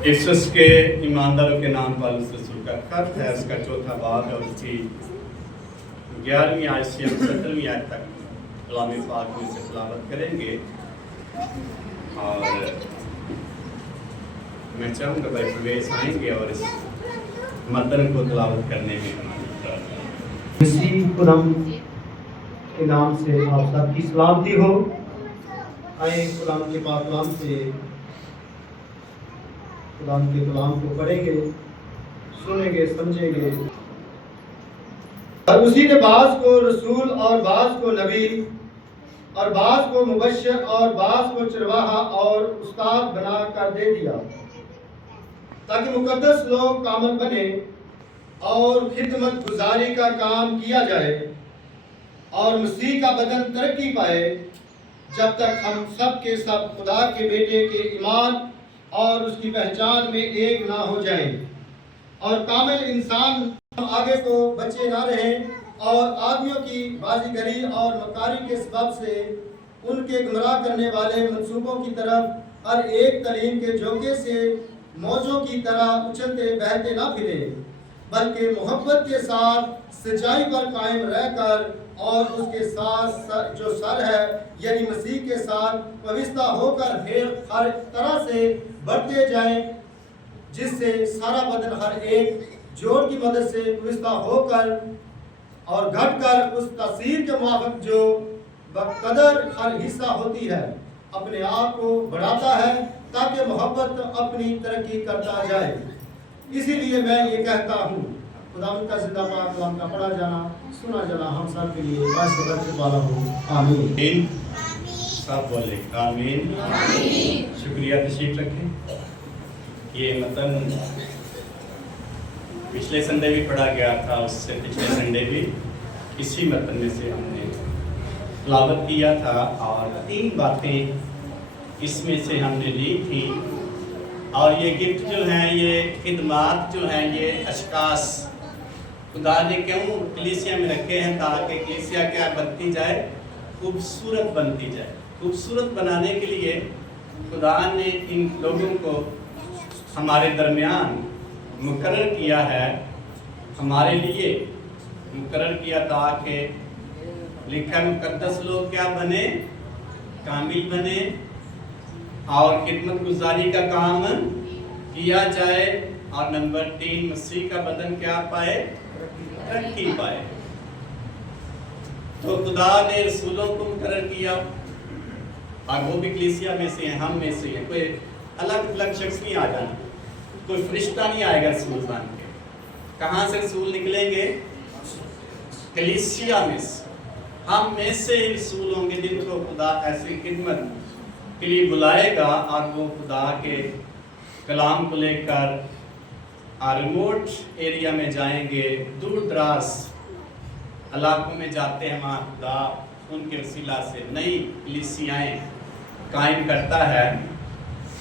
Ephesus के ईमानदारों के नाम पर रसूल का खत है, उसका चौथा बाब और उसकी 11वीं आयत से हम 17वीं आयत तक कलाम पाक में से तिलावत करेंगे। और मैं चाहूँगा भाई प्रवेश आएंगे और इस मतन को तिलावत करने में हमारी मसीह खुदाम के नाम से आप सबकी सलामती हो। आए खुदाम के पाक कलाम से खुदाम के कलाम को पढ़ेंगे, सुनेंगे, समझेंगे। और उसी ने बाज को रसूल और बाज को नबी और बाज को मुबश्शिर और बाज को चरवाहा और उस्ताद बना कर दे दिया, ताकि मुकद्दस लोग कामल बने और खिदमत गुजारी का काम किया जाए और मसीह का बदन तरक्की पाए, जब तक हम सब के सब खुदा के बेटे के ईमान और उसकी पहचान में एक ना हो जाएं और कामिल इंसान आगे को बचे ना रहें और आदमियों की बाजीगरी और मकारी के सबब से उनके गुमराह करने वाले मंसूबों की तरफ हर एक तलीम के झोंके से मौजों की तरह उछलते बहते ना फिरे, बल्कि मोहब्बत के साथ सच्चाई पर कायम रहकर और उसके साथ जो सर है यानी मसीह के साथ पवित्रता होकर हर तरह से बढ़ते जाएं, जिससे सारा बदन हर एक जोड़ की मदद से पवित्रता होकर और घटकर उस तासीर के मुताबिक जो बकदर हर हिस्सा होती है अपने आप को बढ़ाता है, ताकि मोहब्बत अपनी तरक्की करता जाए। इसीलिए मैं ये कहता हूँ, खुदावंद का जिंदा पाक कलाम का पढ़ा जाना सुना जाना हम सब के लिए बरकत वाला हो। आमीन। सब बोले आमीन। शुक्रिया, तशरीफ रखें। ये मतन पिछले संडे भी पढ़ा गया था, उससे पिछले संडे भी इसी मतन में से हमने तिलावत किया था और 3 बातें इसमें से हमने ली थी। और ये गिफ्ट जो हैं, ये खिदमात जो हैं, ये अशकास खुदा ने क्यों कलीसिया में रखे हैं, ताकि कलीसिया क्या बनती जाए, खूबसूरत बनती जाए। खूबसूरत बनाने के लिए खुदा ने इन लोगों को हमारे दरमियान मुकर्रर किया है, हमारे लिए मुकर्रर किया, ताकि लिखा मुकद्दस लोग क्या बने, कामिल बने और खिदमत गुजारी का काम किया जाए। और नंबर 3 मसीह का बदन क्या पाए, तरक्की पाए। तो खुदा ने रसूलों को मुकर्रर किया और वो भी कलीसिया में से हैं, हम में से हैं। कोई अलग अलग शख्स नहीं आ जाना, कोई फरिश्ता नहीं आएगा रसूल बन के। कहाँ से रसूल निकलेंगे? कलीसिया में से, हम में से ही रसूल होंगे जिनको खुदा ऐसी खिदमत के लिए बुलाएगा। और वो खुदा के कलाम को लेकर रिमोट एरिया में जाएंगे, दूर दराज इलाकों में जाते हैं। हमारा खुदा उनके वसीला से नई कलीसियाएं कायम करता है।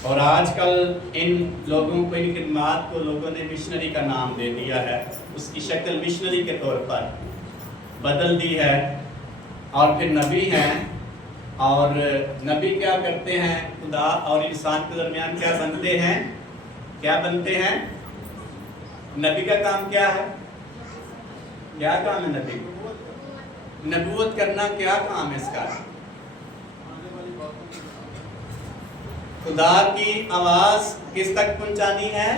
और आजकल इन लोगों को, इन खिदमात को लोगों ने मिशनरी का नाम दे दिया है, उसकी शक्ल मिशनरी के तौर पर बदल दी है। और फिर नबी हैं, और नबी क्या करते हैं, खुदा और इंसान के दरमियान क्या बनते हैं, क्या बनते हैं? नबी का काम क्या है? क्या काम है नबी? नबूवत करना क्या काम है इसका? खुदा की आवाज किस तक पहुंचानी है?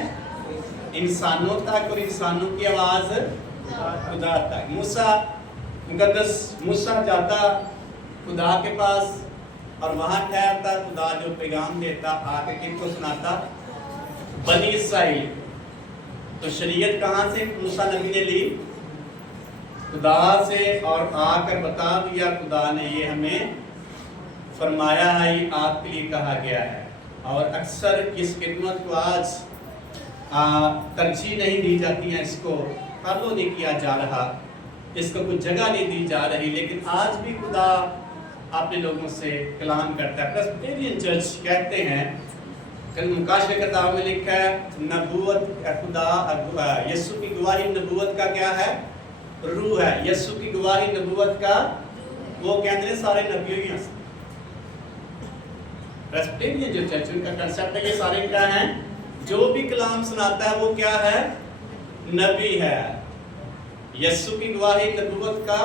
इंसानों तक, और इंसानों की आवाज खुदा तक। मूसा, मुकद्दस मूसा जाता खुदा के पास और वहां ठहरता, खुदा जो पैगाम देता आके किनको सुनाता? बनी इस्राइल। तो शरीयत कहाँ से मूसा नबी ने ली? खुदा से, और आकर बता दिया खुदा ने ये हमें फरमाया है, ये आपके लिए कहा गया है। और अक्सर इस खिदमत को आज तरजीह नहीं दी जाती है, इसको फॉलो नहीं किया जा रहा, इसको कुछ जगह नहीं दी जा रही। लेकिन आज भी खुदा अपने लोगों से कलाम करता है। प्रेस्बिटेरियन चर्च कहते हैं, कल मुकाशफे की किताब में लिखा है, नबूवत खुदा यीशु की गवाही नबूवत का क्या है? रूह है। यीशु की गवाही नबूवत का, वो कहते हैं सारे नबियों ही हैं। प्रेस्बिटेरियन जो चर्च, उनका कंसेप्ट है ये सारे क्या हैं? जो भी कलाम सुनाता है वो क्या है? नबी है। यीशु की गवाही नबूवत का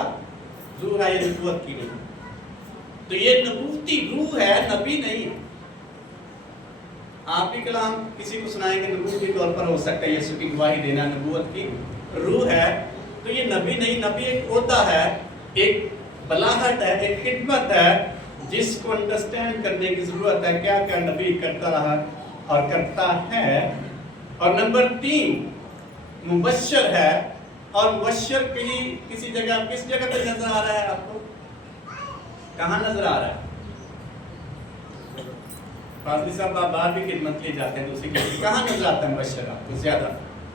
रूह है, ये नबूवत की रूह। तो ये नबूवती रूह है, नबी नहीं है। आप भी कलाम किसी को सुनाएंगे नबूवती तौर पर, हो सकता है यीशु की गवाही देना नबूवत की रूह है, तो ये नबी नहीं। नबी एक ओहदा है, एक बलाहट है, एक खिदमत है जिसको अंडरस्टैंड करने की जरूरत है क्या क्या नबी करता रहा और करता है। और नंबर 3 मुबश्शिर है। और मुबश्शिर किसी जगह, किस जगह पे नजर आ रहा है आपको? कहाँ नजर आ रहा है? फाजली साहब आप बाहर भी खिदमत लिए जाते हैं दूसरी जगह, कहाँ नजर आता है मुबश्शिर आपको ज्यादा?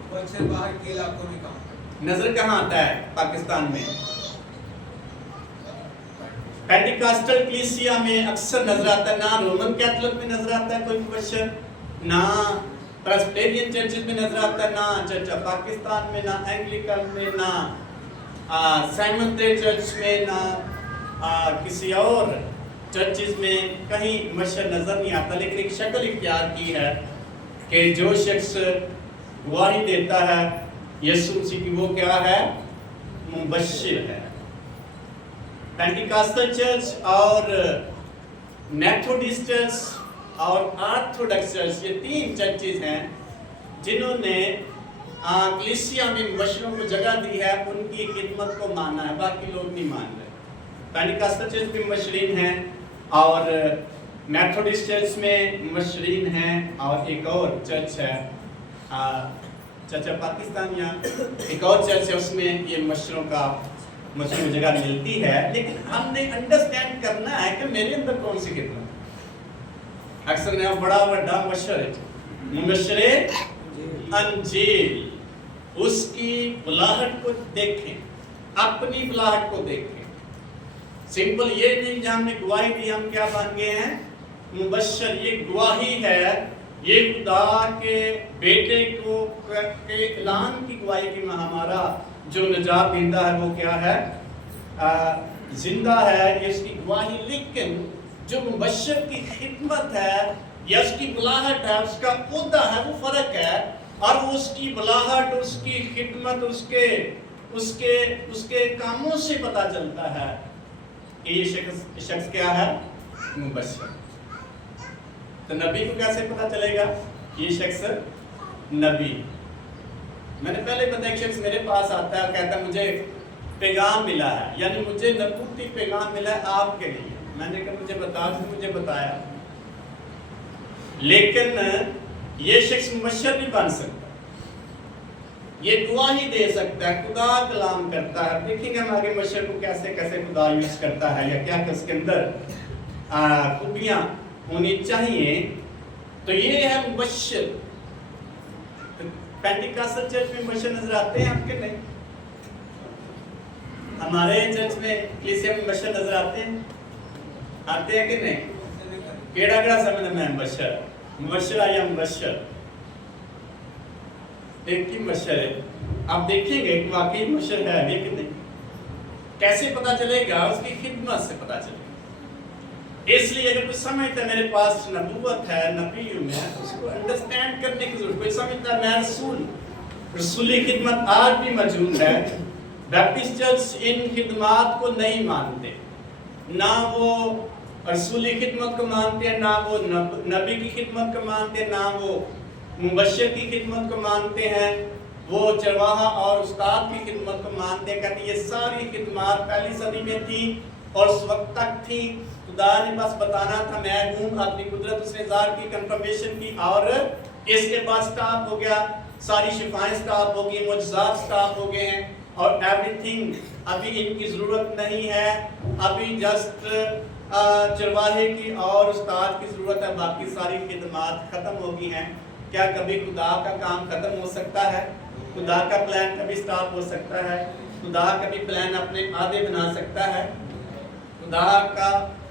मुबश्शिर बाहर के इलाकों में कहाँ नजर कहाँ आता है पाकिस्तान में? पेंटिकॉस्टल कलीसिया में अक्सर नजर आता है, ना रोमन कैथोलिक में नजर आता है कोई मुबश्शिर, ना प्रेस्बिटेरियन चर्चेस में नजर आता है, ना चर्च ऑफ पाकिस्तान में, ना एंग्लिकन में, ना साइमन डे चर्च में, ना किसी और चर्चेस में कहीं मुबश्शिर नजर नहीं आता। लेकिन एक शक्ल इख्तियार की है कि जो शख्स गवाही देता है यीशु मसीह की, वो क्या है? मुबश्शिर है। पेंटिकॉस्टल चर्च और मेथोडिस्ट चर्च और ऑर्थोडॉक्स चर्च, ये 3 चर्चेस हैं जिन्होंने कलीसिया में मुबश्शिरों को जगह दी है, उनकी खिदमत को माना है, बाकी लोग नहीं मान रहे। पेंटिकॉस्टल चर्च में मुबश्शिरीन हैं और मेथोडिस्ट चर्च में मुबश्शिरीन हैं, और एक और चर्च है चर्च ऑफ पाकिस्तान या एक और चर्च है, उसमें ये मुबश्शिरों को जगह मिलती है। लेकिन हमने अंडरस्टैंड करना है कि मेरे अंदर कौन सी खिदमत। अक्सर ने बड़ा बड़ा मुबश्शिर है, मुबश्शिर अंजील, उसकी बुलाहट को देखें, अपनी बुलाहट को देखें। सिंपल ये नहीं कि हमने गवाही दी हम क्या बन गए हैं मुबश्शिर। ये गवाही है, ये खुदा के बेटे को के ऐलान की गवाही की हमारा जो निजात देता है वो क्या है? जिंदा है, ये उसकी गवाही। लेकिन जो मुबश्शिर की खिदमत है या उसकी बुलाहट है, उसका ओहदा है, वो फर्क है। और उसकी बुलाहट, उसकी खिदमत, उसके कामों से पता चलता है कि ये शख्स क्या है? मुबश्शिर। तो नबी को कैसे पता चलेगा ये शख्स नबी? मैंने पहले बताया, एक शख्स मेरे पास आता है और कहता है मुझे पैगाम मिला है, यानी मुझे नबूवती पैगाम मिला है आपके लिए। मैंने कहा मुझे बता दो, मुझे बताया। लेकिन ये शख्स मुबश्शिर नहीं बन सकता, ये गवाही दे सकता है, खुदा कलाम करता है। देखेंगे हम आगे मुबश्शिर को कैसे कैसे खुदा यूज करता है या क्या क्या उसके अंदर खूबियां होनी चाहिए। तो ये है मुबश्शिर। पेंटिकॉस्टल चर्च में मुबश्शिर नजर आते हैं आपके? नहीं। हमारे चर्च में कलीसिया में मुबश्शिर नजर आते हैं कि नहीं? केड़ा समझ में मुबश्शिर, मुबश्शिर या मुबश्शिर एक ही मुबश्शिर है। आप देखेंगे कि वाकई मुबश्शिर है कि नहीं। कैसे पता चलेगा? उसकी खिदमत से पता चलेगा। इसलिए अगर कोई समझता है मेरे पास नबूवत है, नबी हूं मैं, उसको अंडरस्टैंड करने की जरूरत। कोई समझता है मैं रसूली खिदमत आज भी मौजूद है। बैप्टिस्ट चर्च इन खिदमत को नहीं मानते, ना वो रसूली खिदमत को मानते हैं, ना वो नबी की खिदमत को मानते हैं, ना वो मुबश्शिर की खिदमत को मानते हैं। वो चरवाहा और उस्ताद की खिदमत को मानते हैं। कहते ये सारी खिदमत पहली सदी में थी और उस वक्त तक थी। खुदा ने बस बताना था मैं हूँ, अपनी कुदरत उसने ज़ाहिर की, कंफर्मेशन की, और इसके बाद स्टॉप हो गया। सारी शिफाएं स्टॉप हो गई, मुजज़ात स्टॉप हो गए हैं और एवरीथिंग अभी इनकी ज़रूरत नहीं है। अभी जस्ट चरवाहे की और उस्ताद की ज़रूरत है, बाकी सारी खिदमत ख़त्म हो गई हैं। क्या कभी खुदा का काम ख़त्म हो सकता है? खुदा का प्लान कभी स्टॉप हो सकता है? खुदा कभी प्लान अपने आधे बना सकता है? खुदा का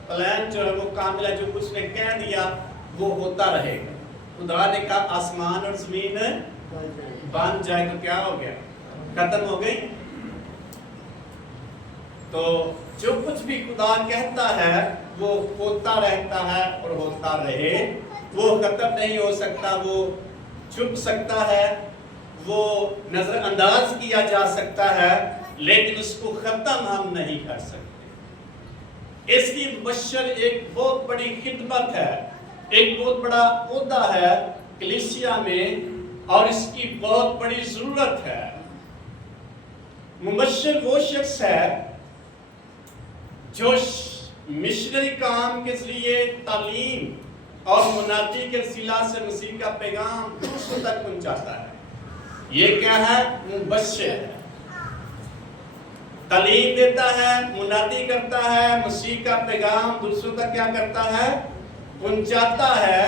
प्लान जो है वो कामिल है, जो कुछ ने कह दिया वो होता रहेगा। खुदा ने कहा आसमान और ज़मीन बन जाए तो क्या हो गया? खत्म हो गई। तो जो कुछ भी खुदा कहता है वो होता रहता है और होता रहे, वो खत्म नहीं हो सकता। वो چھپ سکتا ہے، وہ نظر انداز کیا جا سکتا ہے، لیکن اس کو ختم ہم نہیں کر سکتے۔ اس لیے مبشر ایک بہت بڑی خدمت ہے، ایک بہت بڑا عہدہ ہے کلیسیا میں، اور اس کی بہت بڑی ضرورت ہے۔ مبشر وہ شخص ہے جو مشنری کام کے ذریعے تعلیم اور منادی کے وسیلہ سے مسیح کا پیغام دوسروں تک پہنچاتا ہے۔ یہ کیا ہے؟ مبشر ہے۔ تعلیم دیتا ہے، منادی کرتا ہے، مسیح کا پیغام دوسروں تک کیا کرتا ہے؟ پہنچاتا ہے،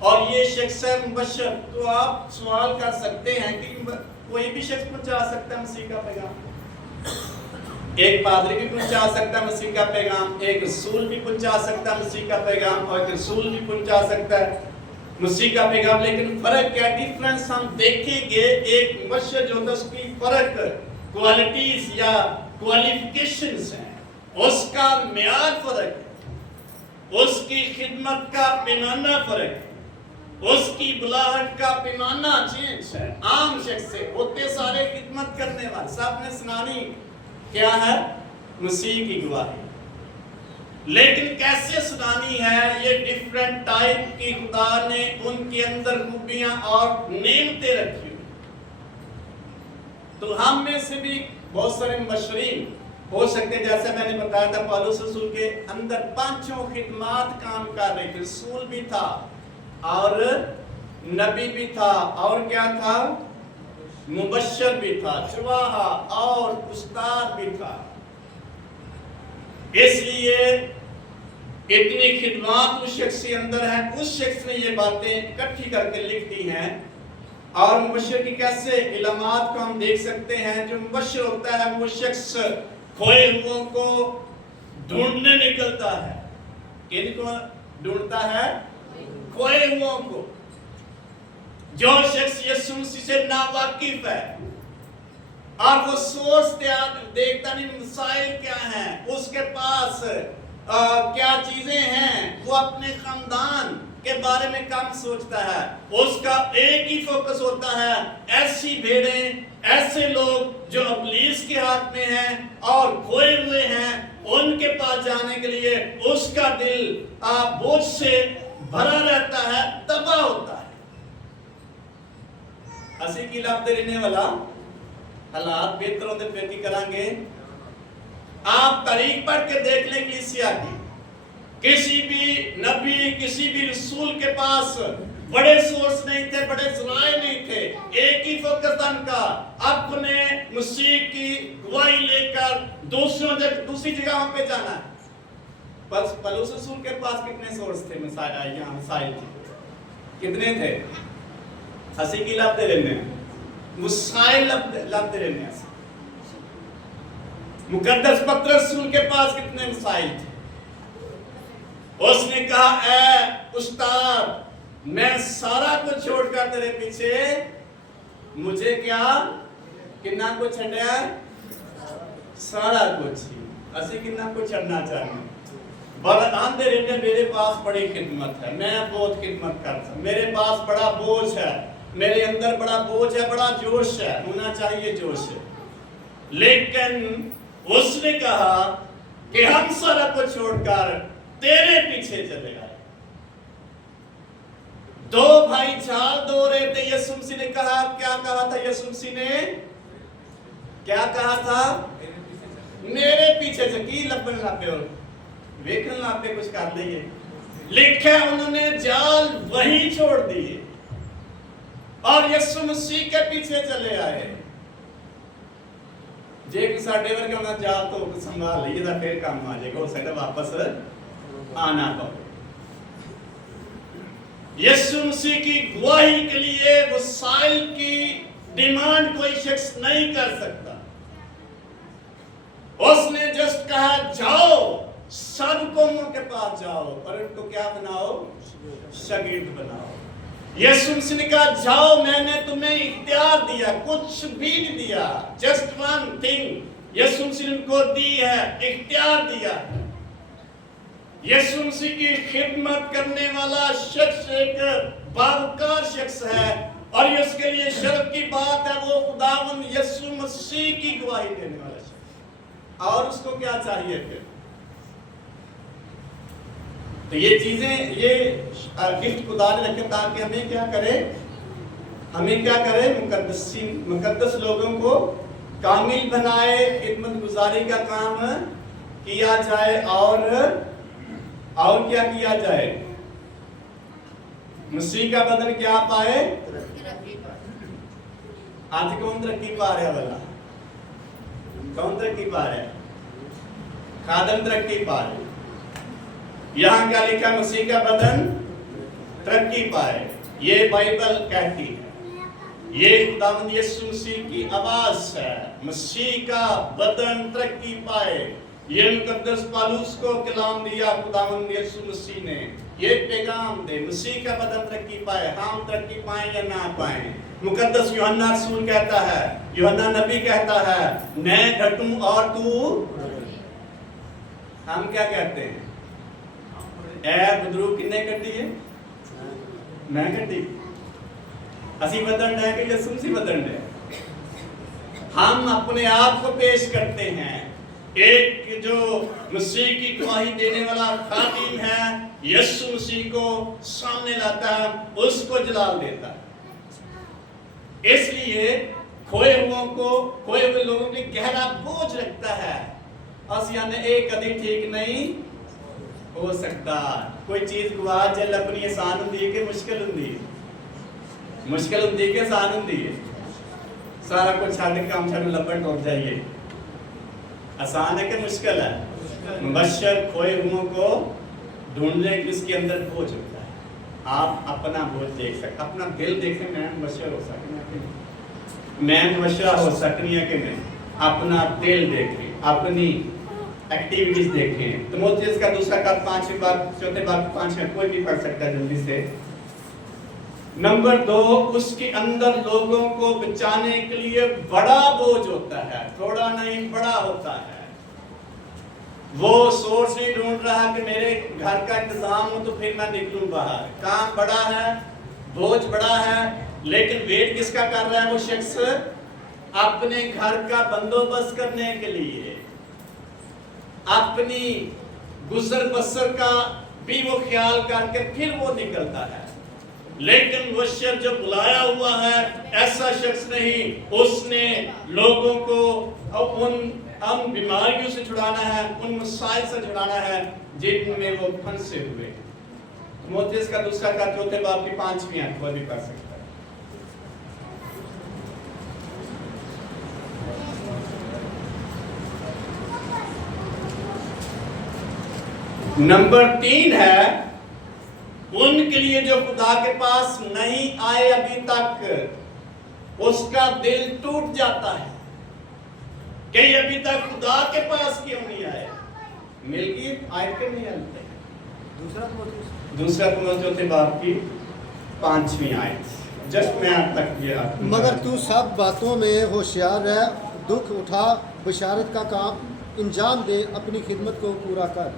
اور یہ شخص ہے مبشر۔ تو آپ سوال کر سکتے ہیں کہ کوئی بھی شخص پہنچا سکتا ہے مسیح کا پیغام؟ ایک پادری بھی پہنچا سکتا ہے مسیح کا پیغام، ایک رسول بھی پہنچا سکتا ہے مسیح کا پیغام، اور ایک رسول بھی پہنچا سکتا ہے مسیح کا پیغام۔ لیکن فرق کیا، ڈیفرنس ہم دیکھیں گے۔ ایک مبشر جو ہوتا ہے اس کی فرق کوالٹیز یا کوالیفیکیشنز ہیں، اس کا معیار فرق ہے، اس کی خدمت کا پیمانہ فرق ہے، اس کی بلاہٹ کا پیمانہ چینج ہے۔ عام شخص سے ہوتے سارے خدمت کرنے والے، سب نے سنانی کیا ہے؟ مسیح کی گواہی، لیکن کیسے سنانی ہے؟ یہ ڈیفرنٹ ٹائپ کی خدا نے ان کے اندر خوبیاں اور نعمتیں رکھی ہوئی۔ تو ہم میں سے بھی بہت سارے مبشرین ہو سکتے ہیں، جیسے میں نے بتایا تھا پالوس رسول کے اندر 5 خدمات کام کر رہے تھے۔ رسول بھی تھا، اور نبی بھی تھا، اور کیا تھا؟ مبشر بھی تھا، چرواہا اور استاد بھی تھا۔ اس لیے اتنی خدمات اس شخص کے اندر ہیں۔ اس شخص نے یہ باتیں اکٹھی کر کے لکھ دی ہیں، اور مبشر کی کیسے علامات کو ہم دیکھ سکتے ہیں۔ جو مبشر ہوتا ہے وہ شخص کھوئے ہوئوں کو ڈھونڈنے نکلتا ہے۔ کن کو ڈھونڈتا ہے؟ کھوئے ہوئوں کو۔ جو شخص یسوع مسیح سے ناواقف ہے اور وہ سورس دیکھتا نہیں، مسائل کیا ہیں، اس کے پاس کیا چیزیں ہیں، وہ اپنے خاندان کے بارے میں کم سوچتا ہے۔ اس کا ایک ہی فوکس ہوتا ہے، ایسی بھیڑیں، ایسے لوگ جو ابلیس کے ہاتھ میں ہیں اور کھوئے ہوئے ہیں، ان کے پاس جانے کے لیے اس کا دل بوجھ سے بھرا رہتا ہے، تباہ ہوتا ہے۔ اسی کی لابد رہنے والا حالات بہتر ہوتے پیتی کریں گے۔ آپ تاریخ پڑھ کے دیکھ لیں کلیسیا کی، کسی بھی نبی، کسی بھی رسول کے پاس بڑے سورس نہیں تھے، بڑے ذرائع نہیں تھے۔ ایک ہی فوکس ان کا اپنے مسیح کی گواہی لے کر دوسری جگہوں پہ جانا ہے۔ بس پولس رسول کے پاس کتنے سورس تھے؟ مسائل تھے، کتنے تھے؟ ہسی کی لابدے رہنے، مسائل لابدے رہنے۔ مقدس پطرس رسول کے پاس کتنے مسائل تھے؟ اس نے کہا، اے استاد، میں سارا کچھ چھوڑ کر تیرے پیچھے، مجھے کیا کتنا کچھ چھڑیا؟ سارا کچھ ہی۔ اسی کتنا کچھ چھڑنا چاہیے۔ بردان دے رہنے، میرے پاس بڑی خدمت ہے، میں بہت خدمت کرتا ہوں، میرے پاس بڑا بوجھ ہے، میرے اندر بڑا بوجھ ہے، بڑا جوش ہے، ہونا چاہیے جوش ہے۔ لیکن اس نے کہا کہ ہم سارا کچھ چھوڑ کر تیرے پیچھے چلے آئے۔ دو بھائی جھال دو رہے تھے، یسوع مسیح نے کہا، کیا کہا تھا یسوع مسیح نے؟ کیا کہا تھا؟ میرے پیچھے سے کی لبن لاپے ہو، ویکن لاپے کچھ کر لئے۔ لکھے انہوں نے جال وہیں چھوڑ دیے اور یسوع مسیح کے پیچھے چلے آئے۔ جے کہ ساڑھے ورگے انہوں نے جال تو سنبھال لئے تھا، پھر کام آ جائے گا، اسے تو واپس آنا پڑے۔ یسوع مسیح کی گواہی کے لیے وسائل کی ڈیمانڈ کوئی شخص نہیں کر سکتا۔ اس نے جسٹ کہا، جاؤ سب قوموں کے پاس جاؤ اور ان کو کیا بناؤ؟ شاگرد بناؤ۔ یسوع مسیح نے کہا، جاؤ، میں نے تمہیں اختیار دیا، کچھ بھی نہیں دیا، جسٹ ون تھنگ یسوع مسیح نے ان کو دی ہے، اختیار دیا ہے۔ یسوع مسیح کی خدمت کرنے والا شخص ایک باوقار شخص ہے، اور یہ اس کے لیے شرف کی بات ہے وہ خداوند یسوع مسیح کی گواہی دینے والا شخص. اور اس کو کیا چاہیے پھر؟ تو یہ چیزیں یہ گفٹ خدا نے رکھے تاکہ ہمیں کیا کرے؟ ہمیں کیا کرے؟ مقدس لوگوں کو کامل بنائے، خدمت گزاری کا کام کیا جائے اور کیا کیا جائے؟ مسیح کا بدن کیا پائے؟ آج کون ترقی پا رہا ہے بھلا؟ کون ترقی پا رہا ہے؟ خادم ترقی پا رہے. یہاں کیا لکھا؟ مسیح کا بدن ترقی پائے. یہ بائبل کہتی ہے، یہ خداوند یسوع مسیح کی آواز ہے. مسیح کا بدن ترقی پائے. یہ مقدس پالوس کو کلام دیا خداوند یسوع مسیح نے، یہ پیغام دے مسیح کا بدن ترقی پائے. ہم ترقی پائیں یا نہ پائیں. مقدس یوحنا رسول کہتا ہے، یوحنا نبی کہتا ہے، میں گھٹوں اور تو. ہم کیا کہتے ہیں؟ اے بدرو کنے کٹی ہے؟ میں کٹی. اسی بدن ہے کہ یسوع مسیح بدن ہے؟ ہم اپنے آپ کو پیش کرتے ہیں. ایک جو مسیح کی گواہی دینے والا خادم ہے یسوع مسیح کو سامنے لاتا ہے، اس کو جلال دیتا ہے. اس لیے کھوئے ہوئے لوگوں کے گہرا بوجھ رکھتا ہے. یعنی ایک کدی ٹھیک نہیں ہو سکتا. کوئی چیز گواہ جل اپنی آسان ہوندی ہے کہ مشکل ہوندی ہے؟ مشکل ہوندی ہے کہ آسان ہوندی ہے؟ سارا کچھ چھڈ کے کام چھڈ لبن ٹوٹ جائیے. آسان ہے کہ مشکل ہے؟ مبشر کھوئے ہوئوں کو ڈھونڈنے کی اس کے اندر بوجھ ہوتا ہے. آپ اپنا بوجھ دیکھ سکتے، اپنا دل دیکھیں. میں مبشر ہو سکتی ہے کہ میں مبشرہ ہو سکتی ہے کہ نہیں؟ اپنا دل دیکھیں، اپنی ایکٹیویٹیز دیکھیں. تموتھیوس کا دوسرا خط 5ویں باب 4 باب 5 میں کوئی بھی پڑھ سکتا ہے جلدی سے. نمبر 2، اس کے اندر لوگوں کو بچانے کے لیے بڑا بوجھ ہوتا ہے. تھوڑا نہیں، بڑا ہوتا ہے. وہ سورس نہیں ڈھونڈ رہا کہ میرے گھر کا انتظام ہو تو پھر میں نکلوں باہر. کام بڑا ہے، بوجھ بڑا ہے، لیکن ویٹ کس کا کر رہا ہے وہ شخص؟ اپنے گھر کا بندوبست کرنے کے لیے، اپنی گزر بسر کا بھی وہ خیال کر کے پھر وہ نکلتا ہے. لیکن وہ شخص جو بلایا ہوا ہے ایسا شخص نہیں. اس نے لوگوں کو ان بیماریوں سے چھڑانا ہے، ان مسائل سے چھڑانا ہے جن میں وہ پھنسے ہوئے. تموتھیوس کا دوسرا خط 4 باب کی 5ویں آیت کوئی بھی پڑھ سکتا ہے. نمبر 3 ہے ان کے لیے جو خدا کے پاس نہیں آئے ابھی تک، اس کا دل ٹوٹ جاتا ہے کہ یہ ابھی تک خدا کے پاس کیوں نہیں آئے. مل گئی آیت کے نہیں آتے. دوسرا تموتھیوس 4 باب کی 5ویں آیت. جسٹ میں آپ تک یہ مگر تو سب باتوں میں ہوشیار رہ، دکھ اٹھا، بشارت کا کام انجام دے، اپنی خدمت کو پورا کر.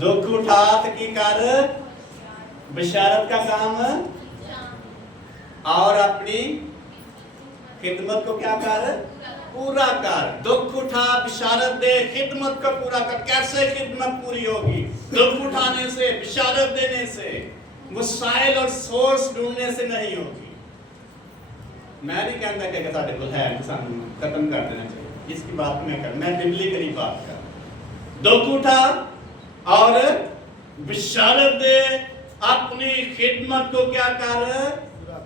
دکھ اٹھا کی کر، بشارت کا کام اور اپنی خدمت کو کیا کر؟ پورا کر. دکھ اٹھا، بشارت دے، خدمت کو پورا کر. کیسے خدمت پوری ہوگی؟ دکھ اٹھانے سے، بشارت دینے سے، مسائل اور سورس ڈھونڈنے سے نہیں ہوگی. میں نہیں کہتا کہ سارے کو ہے انسان ختم کر دینا چاہیے، اس کی بات میں ببلیکلی بات کر. دکھ اٹھا اور بشارت دے، اپنی خدمت کو کیا کر؟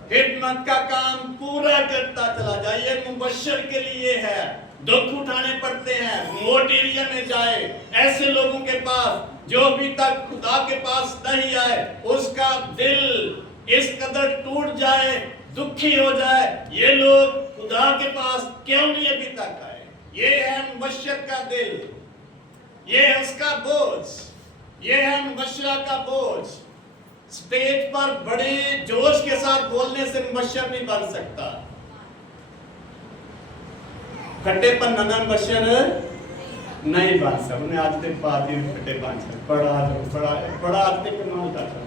خدمت کا کام پورا کرتا چلا جائے. یہ مبشر کے لیے ہے. دکھ اٹھانے پڑتے ہیں، ریموٹ ایریا میں جائے، ایسے لوگوں کے پاس جو ابھی تک خدا کے پاس نہیں آئے، اس کا دل اس قدر ٹوٹ جائے، دکھی ہو جائے، یہ لوگ خدا کے پاس کیوں نہیں ابھی تک آئے. یہ ہے مبشر کا دل، یہ ہے اس کا بوجھ، یہ ہے مبشرہ کا بوجھ. سٹیج پر بڑے جوش کے ساتھ بولنے سے مبشر نہیں بن سکتا. کھٹے پر ننن مبشر نہیں بن سکتا. انہیں آج تک پاتی کھٹے بن سکتا. بڑا آدمی کمال کا تھا.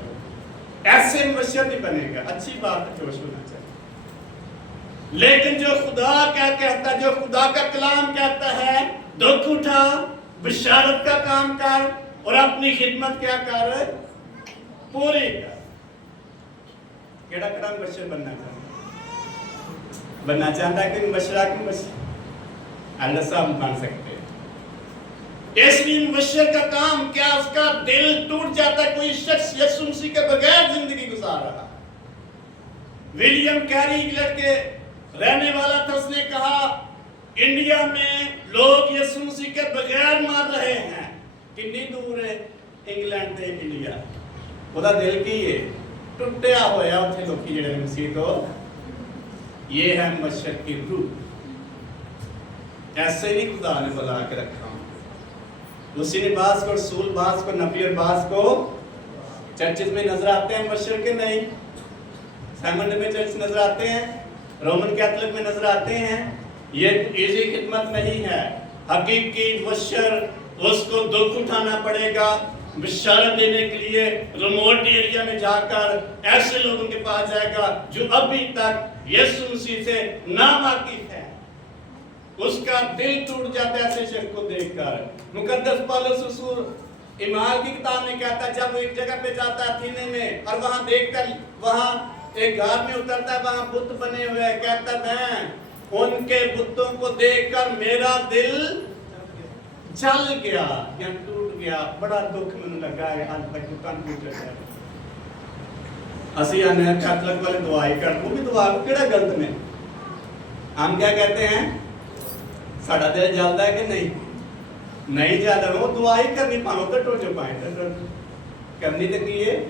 ایسے مبشر نہیں بنے گا. اچھی بات ہے، جوش ہونا چاہیے. لیکن جو خدا کیا کہتا ہے، جو خدا کا کلام کہتا ہے، دکھ اٹھا، بشارت کا کام کر اور اپنی خدمت کیا کر، پوری کر۔ کیڑا کڑا مبشر بننا چاہتا ہے کہ مبشرہ کی مبشر اللہ صاحب بن سکتے ہیں۔ اس لیے مبشر کا کام کیا، اس کا دل ٹوٹ جاتا ہے کوئی شخص یسوع مسیح کے بغیر زندگی گزار رہا۔ ولیم کیری انگلینڈ کے رہنے والا تھا، اس نے کہا انڈیا میں لوگ یسوع مسیح کے بغیر مر رہے ہیں۔ کتنی دور ہے انگلینڈ سے انڈیا؟ خدا دل کی ہے ٹوٹیا ہویا اتنے لوکی جڑے مسیح تو، یہ ہے مبشر کی روح۔ ایسے نہیں خدا نے بلا کے رکھا، اسی نے بعض کو رسول، بعض کو نبی اور بعض کو چرچز میں نظر آتے ہیں مبشر کے، نہیں سیمنڈ میں چرچ نظر آتے ہیں، رومن کیتھولک میں نظر آتے ہیں۔ یہ ایزی خدمت نہیں ہے۔ حقیقی مبشر اس کو دکھ اٹھانا پڑے گا، بشارت دینے کے لیے ریموٹ ایریا میں جا کر ایسے لوگوں کے پاس جائے گا جو ابھی تک یسوع مسیح سے ناواقف ہے۔ اس کا دل ٹوٹ جاتا ہے ایسے شخص کو دیکھ کر۔ مقدس پالوس رسول اعمال کی کتاب میں کہتا ہے، جب وہ ایک جگہ پہ جاتا ہے اتھینے میں اور وہاں دیکھ کر، وہاں ایک گھر میں اترتا ہے، وہاں بت بنے ہوئے ہیں، کہتا ہے میں ان کے بتوں کو دیکھ کر میرا دل جل گیا یا ٹوٹ گیا، بڑا دکھ میں لگا ہے، آج تک دکان ٹوٹ گیا۔ اسی آنے کیتھولک والے دعائی کر، وہ بھی دعا کو کیڑا گلت میں ہم کیا کہتے ہیں، ساڑھا دل جلتا ہے کہ نہیں جلتا، وہ دعائی کرنی پاؤں تو ٹوٹ جو پائیں کرنی تو کی ہے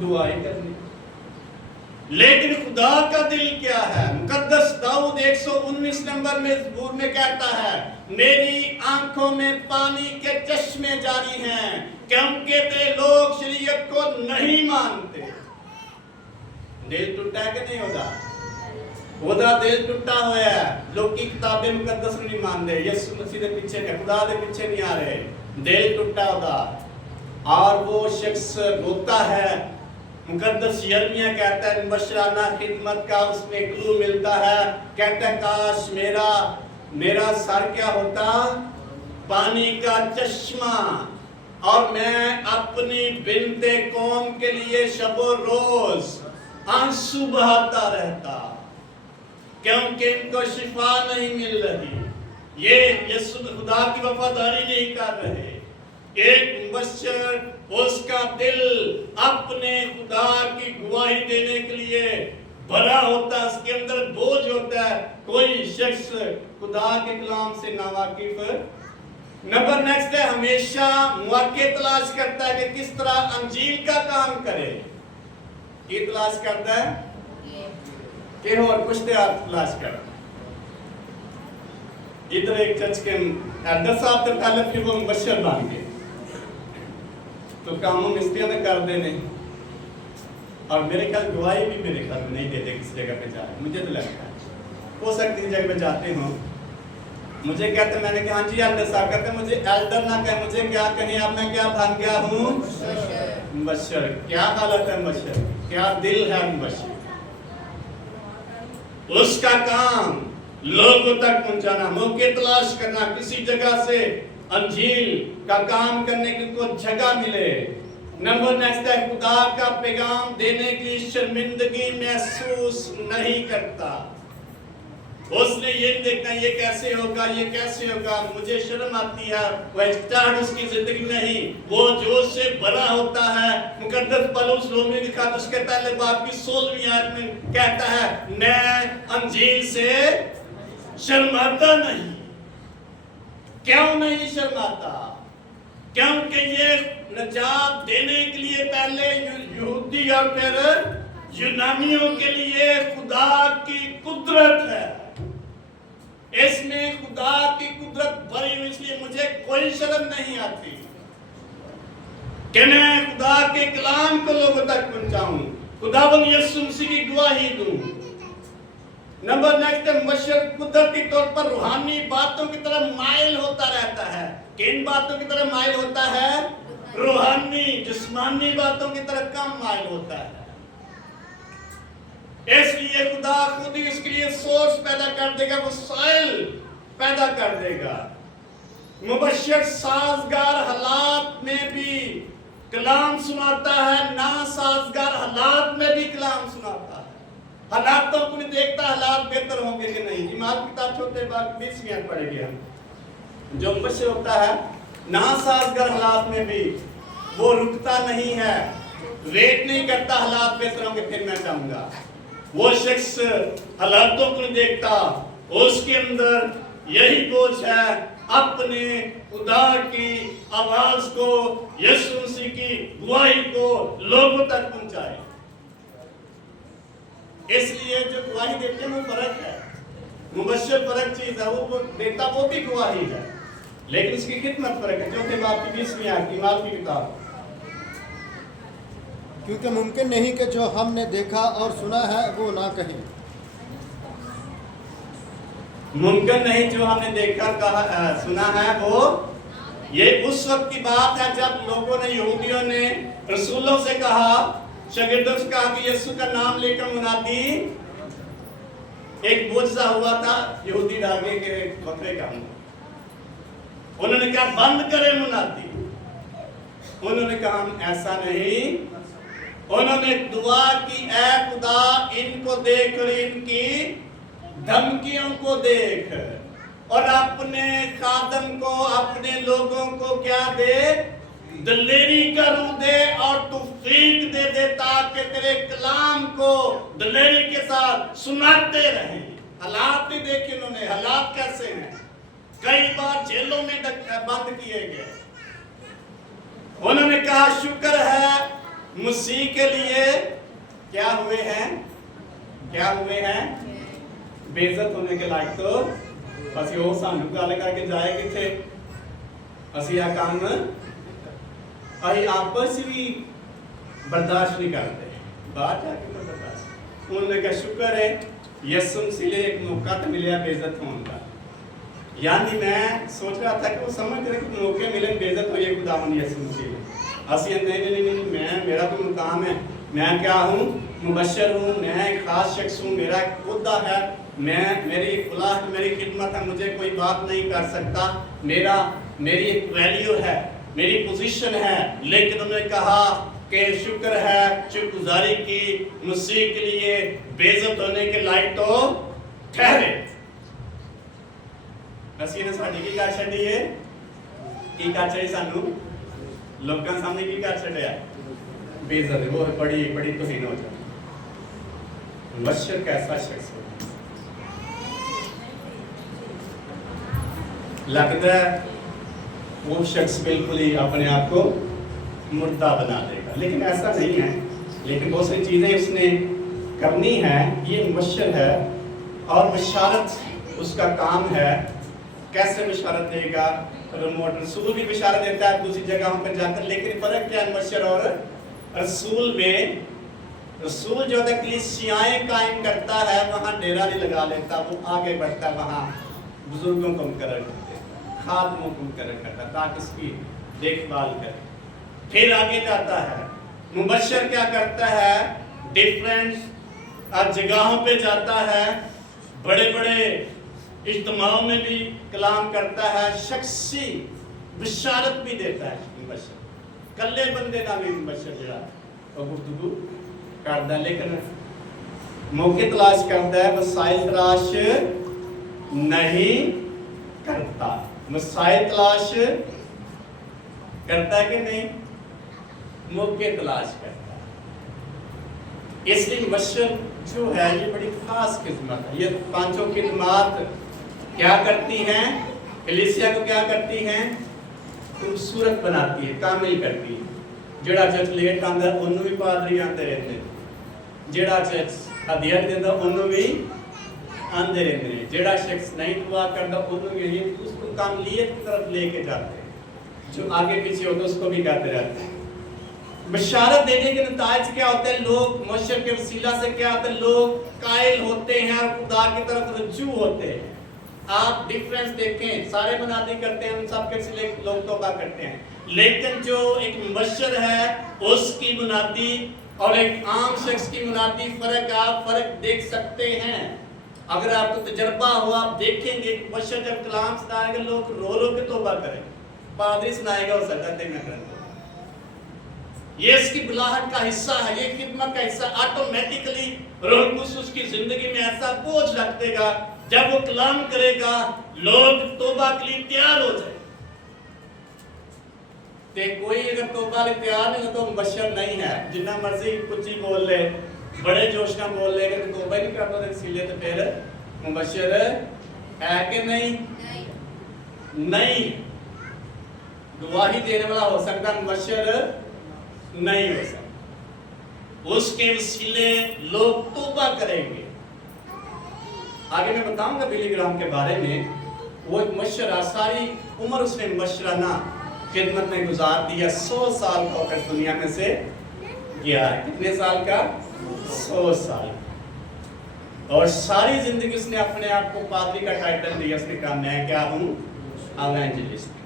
دعائی کرنی۔ لیکن خدا کا دل کیا ہے؟ مقدس داؤد 119 نمبر میں زبور میں کہتا ہے، میری آنکھوں میں پانی کے چشمے جاری ہیں کیونکہ تے لوگ شریعت کو نہیں مانتے۔ دل ٹوٹا ہے کہ نہیں ہوتا؟ خدا دل ٹوٹا ہوا ہے، لوگ کی کتابیں مقدس نہیں مان دے، یسوع مسیح دے پیچھے نہیں، خدا دے پیچھے نہیں آ رہے، دل ٹوٹا ہوتا۔ اور وہ شخص روتا ہے، مقدس یرمیہ کہتا ہے مبشرانہ خدمت کا اس میں کلو ملتا ہے، کہتا ہے کاش میرا سر کیا ہوتا پانی کا چشمہ، اور میں اپنی بنت قوم کے لیے شب و روز آنسو بہاتا رہتا کیونکہ ان کو شفا نہیں مل رہی، یہ یسوع خدا کی وفاداری نہیں کر رہے۔ ایک مبشر اس کا دل اپنے خدا کی گواہی دینے کے لیے بھرا ہوتا ہے، اس کے اندر بوجھ ہوتا ہے۔ کوئی شخص خدا کے کلام سے ناواقف نمبر نیکسٹ ہے، ہمیشہ مواقع تلاش کرتا ہے کہ کس طرح انجیل کا کام کرے۔ کی تلاش کرتا ہے کہ اور کچھ تلاش کر۔ ادھر ایک چرچ کے ایلڈر صاحب سے تعلق پھر وہ مبشر بن گئے تو کاموں مستریوں نے کر دینے، اور میرے خیال گواہی بھی میرے خیال میں نہیں دیتے کسی جگہ پہ جائے، مجھے تو لگتا ہے ہو سکتی جگہ پہ جاتے ہوں، مجھے کہتے میں نے کہا ہاں جی ایلڈر صاحب، کہتے مجھے ایلڈر نہ کہیں، مجھے کیا کہیں، اب میں کیا بن گیا ہوں مبشر۔ کیا حالت ہے مبشر، کیا دل ہے مبشر، اس کا کام لوگوں تک پہنچانا، موقع تلاش کرنا، کسی جگہ سے انجیل کا کام کرنے کی کوئی جگہ ملے۔ نمبر نیکسٹ ہے، خدا کا پیغام دینے کی شرمندگی محسوس نہیں کرتا۔ اس نے یہ دیکھنا یہ کیسے ہوگا، یہ کیسے ہوگا، مجھے شرم آتی ہے، وہ اسٹارٹ اس کی زندگی نہیں، وہ جوش سے بھرا ہوتا ہے۔ مقدس پالوس رومی کی خط اس کے پہلے باب کی 16ویں آیت میں کہتا ہے، میں انجیل سے شرماتا نہیں۔ کیوں نہیں شرماتا؟ کیونکہ یہ نجات دینے کے لیے پہلے یہودی اور پھر یونانیوں کے لیے خدا کی قدرت ہے۔ اس میں خدا کی قدرت بھری ہوئی، اس لیے مجھے کوئی شرم نہیں آتی کہ میں خدا کے کلام کو لوگوں تک پہنچاؤں، خداوند یسوع مسیح کی گواہی دوں۔ نمبر نیکسٹ ہے، مبشر قدرتی طور پر روحانی باتوں کی طرف مائل ہوتا رہتا ہے۔ کن باتوں کی طرف مائل ہوتا ہے؟ روحانی، جسمانی باتوں کی طرف کم مائل ہوتا ہے۔ اس لیے خدا خود ہی اس کے لیے سورس پیدا کر دے گا, وسائل پیدا کر دے گا. مبشر سازگار حالات میں بھی کلام سناتا ہے, ناسازگار حالات میں بھی کلام سناتا ہے. حالاتوں کو نہیں دیکھتا حالات بہتر ہوں گے کہ نہیں. ایمان کی کتاب چھوٹے باغ 20 آیت پڑھیں گے ہم. جو مبشر ہوتا ہے ناسازگار حالات میں بھی وہ رکتا نہیں ہے, ویٹ نہیں کرتا حالات بہتر ہوں گے پھر میں چاہوں گا. وہ شخص حالاتوں کو نہیں دیکھتا, اس کے اندر یہی بوجھ ہے اپنے خدا کی آواز کو, یسوع مسیح کی گواہی کو لوگوں تک پہنچائے. اس لیے جو گواہی دیتے ہیں وہ فرق ہے. مبشر فرق چیز ہے, وہ دیتا وہ بھی گواہی ہے, لیکن اس کی خدمت فرق ہے. چوتھے باب کی 20 آیت ایمال کی کتاب. کیونکہ ممکن نہیں کہ جو ہم نے دیکھا اور سنا ہے وہ نہ کہیں. ممکن نہیں جو ہم نے دیکھا کہا سنا ہے وہ. یہ اس وقت کی بات ہے جب لوگوں نے, یہودیوں نے رسولوں سے کہا, شاگردوں سے کہا کہ یسوع کا نام لے کر منادی, ایک معجزہ ہوا تھا یہودی ڈاگے کے بکرے کا. انہوں نے کہا بند کرے منادی. انہوں نے کہا ہم ایسا نہیں. انہوں نے دعا کی, اے خدا ان کو دیکھ اور ان کی دھمکیوں کو دیکھ, اور اپنے خادم کو, اپنے لوگوں کو کیا دے, دلیری کا روح دے اور توفیق دے دے, تاکہ تیرے کلام کو دلیری کے ساتھ سناتے رہیں. حالات بھی دیکھے انہوں نے, حالات کیسے ہیں. کئی بار جیلوں میں بند کیے گئے. انہوں نے کہا شکر ہے مسیح کے لیے کیا ہوئے ہیں, کیا ہوئے ہیں, بے عزت ہونے کے لائق. تو اسی وہ سانو گل کر کے جائے کتنے, اسی آ کام اہی آپس بھی برداشت نہیں کرتے, بات ہے کہ برداشت. انہوں نے کہا شکر ہے یسوع مسیح لیے ایک موقع تو ملیا بے عزت ہونے کا. یعنی میں سوچ رہا تھا کہ وہ سمجھ رہے کہ موقع ملے بے عزت ہوئے خداوند یسوع مسیح نے. اسی نہیں, میں میرا تو مقام ہے, میں کیا ہوں, مبشر ہوں, میں ایک خاص شخص ہوں, میرا ایک عہدہ ہے, میں میری خلاف میری خدمت ہے, مجھے کوئی بات نہیں کر سکتا, میری ایک ویلیو ہے, میری پوزیشن ہے. لیکن انہوں نے کہا کہ شکر ہے, شکر گزاری کی, مسیح کے لیے بے عزت ہونے کے لائق تو ٹھہرے. اسی نے ساڈی کی کر چھڈی ہے, کی کر چھڈی سانو لوگوں سامنے کی کر چھڈیا, بے عزت. وہ بڑی بڑی توہین ہو جائے. مبشر کیسا شخص ہو, لگتا ہے وہ شخص بالکل ہی اپنے آپ کو مردہ بنا دے گا, لیکن ایسا نہیں ہے. لیکن بہت سی چیزیں اس نے کرنی ہے. یہ مبشر ہے اور بشارت اس کا کام ہے. کیسے بشارت دے گا, رسول بھی بشارت دیتا ہے دوسری جگہوں پر جا کر. لیکن فرق کیا ہے مبشر اور رسول میں, رسول جو ہے کلیسیائیں قائم کرتا ہے, وہاں ڈیرا نہیں لگا لیتا, وہ آگے بڑھتا ہے, وہاں بزرگوں کو مقرر کرتے, خادموں کو مقرر کرتا تاکہ اس کی دیکھ بھال کرے, پھر آگے جاتا ہے. مبشر کیا کرتا ہے, ڈیفرنٹ جگہوں پہ جاتا ہے, بڑے بڑے اجتماعوں میں بھی کلام کرتا ہے, شخصی بشارت بھی دیتا ہے مبشر. کلے بندے کا بھی مبشر جڑا وہ گفتگو کرتا ہے, لیکن موقع تلاش کرتا ہے, وسائل تلاش نہیں کرتا. وسائل تلاش کرتا ہے کہ نہیں, موقع تلاش کرتا ہے. اس لیے مبشر جو ہے یہ بڑی خاص خدمت ہے. یہ پانچوں خدمات کیا کرتی ہیں, کلیسیا کو کیا کرتی ہیں, خوبصورت بناتی ہے, کامل کرتی ہے. جڑا چرچ لیٹ آندا انہوں بھی پادری آتے رہتے, جڑا چرچ ہدیت دیندا انہوں بھی آندے رہتے ہیں, جڑا شخص نہیں دعا کرتا انہوں بھی اس کو کاملیت کی طرف لے کے جاتے ہیں, جو آگے پیچھے ہوتا اس کو بھی کہتے رہتے ہیں. بشارت دینے کے نتائج کیا ہوتے ہیں, لوگ مبشر کے وسیلہ سے کیا ہوتے ہیں, لوگ قائل ہوتے ہیں اور خدا کی طرف رجوع ہوتے ہیں. آپ ڈیفرنس دیکھیں, سارے منادی کرتے ہیں, ان سب کے وسیلے لوگ توبہ کرتے ہیں, لیکن جو ایک مبشر ہے اس کی منادی اور ایک عام شخص کی منادی فرق, آپ فرق دیکھ سکتے ہیں. اگر آپ کو تجربہ ہو آپ دیکھیں گے کہ مبشر جب کلام سنائے گا لوگ رو رو کے توبہ کریں گے، پادری سنائے گا وہ سجدے میں کریں گے۔ یہ اس کی بلاہٹ کا حصہ ہے، یہ خدمت کا حصہ۔ آٹومیٹکلی روح القدس اس کی زندگی میں ایسا بوجھ رکھ دے گا، جب وہ کلام کرے گا لوگ توبہ کے لیے تیار ہو جائے۔ کہ کوئی اگر توبہ لیے تیار نہیں ہو تو مبشر نہیں ہے، جتنا مرضی کچھ ہی بول لے، بڑے جوش کا بول لے، اگر توبہ نہیں کرتا تو اسی لیے تو پھر مبشر ہے کہ نہیں؟ نہیں۔ گواہی دینے والا ہو سکتا، مبشر نہیں ہو سکتا۔ اس کے وسیلے لوگ توبہ کریں گے۔ آگے میں بتاؤں گا بلی گرام کے بارے میں، وہ ایک مبشرہ، ساری عمر اس نے مبشرانہ خدمت میں گزار دیا، 100 سال کا وقت دنیا میں سے گیا ہے۔ کتنے سال کا؟ 100 سال۔ اور ساری زندگی اس نے اپنے آپ کو پادری کا ٹائٹل دیا، اس نے کہا میں کیا ہوں؟ ایوانجلسٹ۔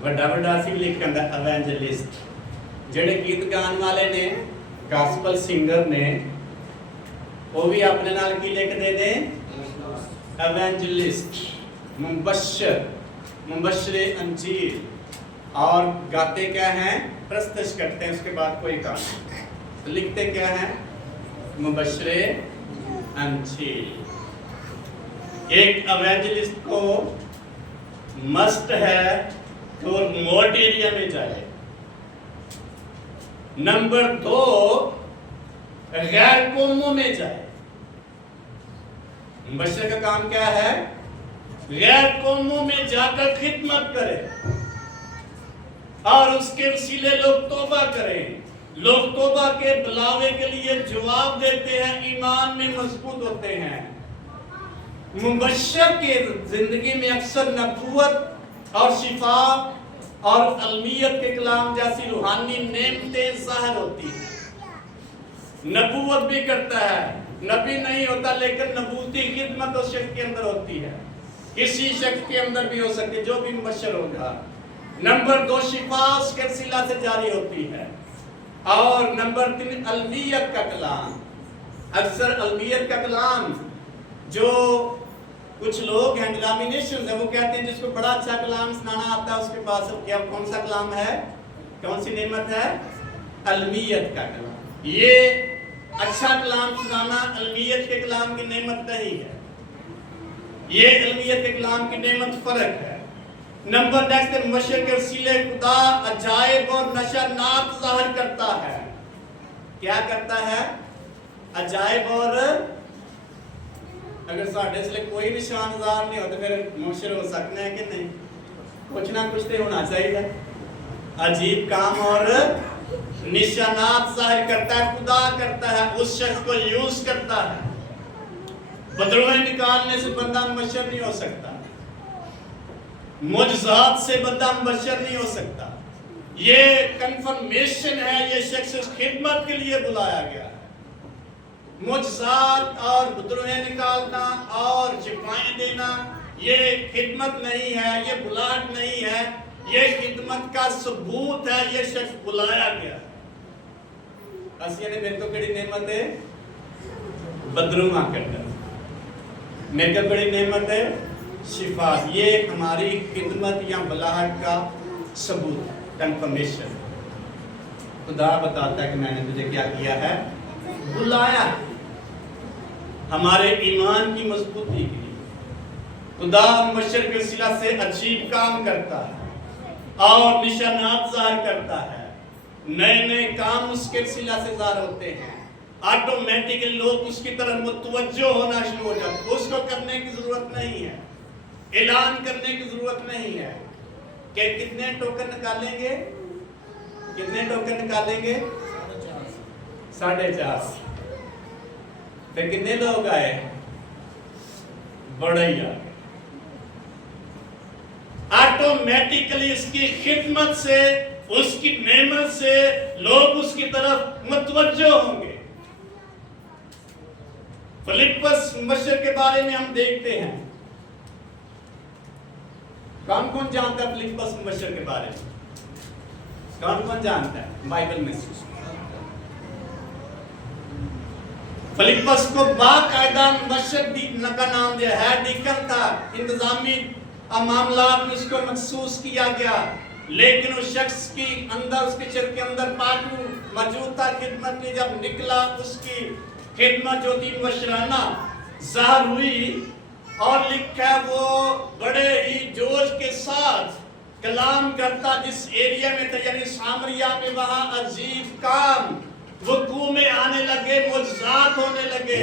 بڑا بڑا سی لکھ کر ایوانجلسٹ۔ جڑے گیت گان والے نے، گاسپل سنگر نے، وہ بھی اپنے نال کی لکھ دے دیں ایوانجلسٹ، مبشر، مبشر انجیل۔ اور گاتے کیا ہیں؟ پرستش کرتے ہیں، اس کے بعد کوئی کام نہیں۔ لکھتے کیا ہیں؟ مبشر انجیل۔ ایک ایوانجلسٹ کو مسٹ ہے تو ریموٹ ایریا میں جائے۔ نمبر 2 غیر قوموں میں جائے۔ مبشر کا کام کیا ہے؟ غیر قوموں میں جا کر خدمت کرے اور اس کے وسیلے لوگ توبہ کریں۔ لوگ توبہ کے بلاوے کے لیے جواب دیتے ہیں، ایمان میں مضبوط ہوتے ہیں۔ مبشر کے زندگی میں اکثر نبوت اور شفا اور علمیت کے کلام جیسی روحانی نعمتیں ظاہر ہوتی ہیں۔ نبوت بھی کرتا ہے، نبی نہیں ہوتا لیکن نبوتی خدمت اس شخص کے اندر ہوتی ہے، کسی شخص کے اندر بھی ہو سکتی، جو بھی مبشر ہوگا۔ نمبر 2 شفا اس کے وسیلہ سے جاری ہوتی ہے۔ اور نمبر 3 علمیت کا کلام۔ اکثر علمیت کا کلام جو کچھ لوگ ہیں ڈینامینیشنز ہیں، وہ کہتے ہیں جس کو بڑا اچھا کلام سنانا آتا ہے اس کے پاس کیا کون سا کلام ہے؟ کون سی نعمت ہے؟ علمیت کا کلام۔ یہ اچھا کلام سنانا علمیت کے کلام کی نعمت نہیں ہے، یہ علمیت کے کلام کی نعمت فرق ہے۔ نمبر نیکسٹ مبشر کے وسیلے خدا عجائب اور نشانات ظاہر کرتا ہے۔ کیا کرتا ہے؟ عجائب اور، اگر ساڑھے سے کوئی نشان ظاہر نہیں ہوتا پھر مبشر ہو سکنا ہے کہ نہیں؟ کچھ نہ کچھ تو ہونا چاہیے۔ عجیب کام اور نشانات ظاہر کرتا ہے، خدا کرتا ہے، اس شخص کو یوز کرتا ہے۔ بدروہیں نکالنے سے بندہ مبشر نہیں ہو سکتا، معجزات سے بندہ مبشر نہیں ہو سکتا۔ یہ کنفرمیشن ہے، یہ شخص خدمت کے لیے بلایا گیا ہے۔ معجزات اور بدروہیں نکالنا اور شفائیں دینا یہ خدمت نہیں ہے، یہ بلاہٹ نہیں ہے، یہ خدمت کا ثبوت ہے، یہ شخص بلایا گیا ہے۔ اسی نے میرے کو کڑی نعمت ہے بدروما کرنا، میرے کو بڑی نعمت ہے شفا۔ یہ ہماری خدمت یا بلاہٹ کا ثبوت، کنفرمیشن۔ خدا بتاتا ہے کہ میں نے تجھے کیا کیا ہے؟ بلایا ہے، ہمارے ایمان کی مضبوطی کے لیے۔ خدا مبشر کے وسیلہ سے عجیب کام کرتا ہے اور نشانات ظاہر کرتا ہے، نئے نئے کام اس کے وسیلہ سے ظاہر ہوتے ہیں۔ آٹومیٹکلی لوگ اس کی طرف متوجہ ہونا شروع ہو جاتے ہیں، اس کو کرنے کی ضرورت نہیں ہے، اعلان کرنے کی ضرورت نہیں ہے کہ کتنے ٹوکن نکالیں گے، کتنے ٹوکن نکالیں گے؟ 4.5۔ پھر کتنے لوگ آئے؟ بڑے ہی آئے۔ آٹومیٹکلی اس کی خدمت سے، اس کی نعمت سے لوگ اس کی طرف متوجہ ہوں گے۔ فلپس مبشر کے بارے میں ہم دیکھتے ہیں، کون کون جانتا ہے فلپس مبشر کے بارے میں؟ کون کون جانتا ہے بائبل میں سے؟ फिलिप्पस को बाकायदा मशक का नाम दिया है, डीकन था, इंतजामी मामलात में उसको महसूस किया गया, लेकिन उस शख्स की अंदर, उसके चर के अंदर पाटू मौजूद था। खिदमत में जब निकला, उसकी खिदमत जो 3 वर्षाना ज़ाहिर हुई, और लिखा है वो बड़े ही जोश के साथ कलाम करता जिस एरिया में था, यानी सामरिया में, वहां अजीब काम वकू में आने लगे, मुआजिज़ात होने लगे।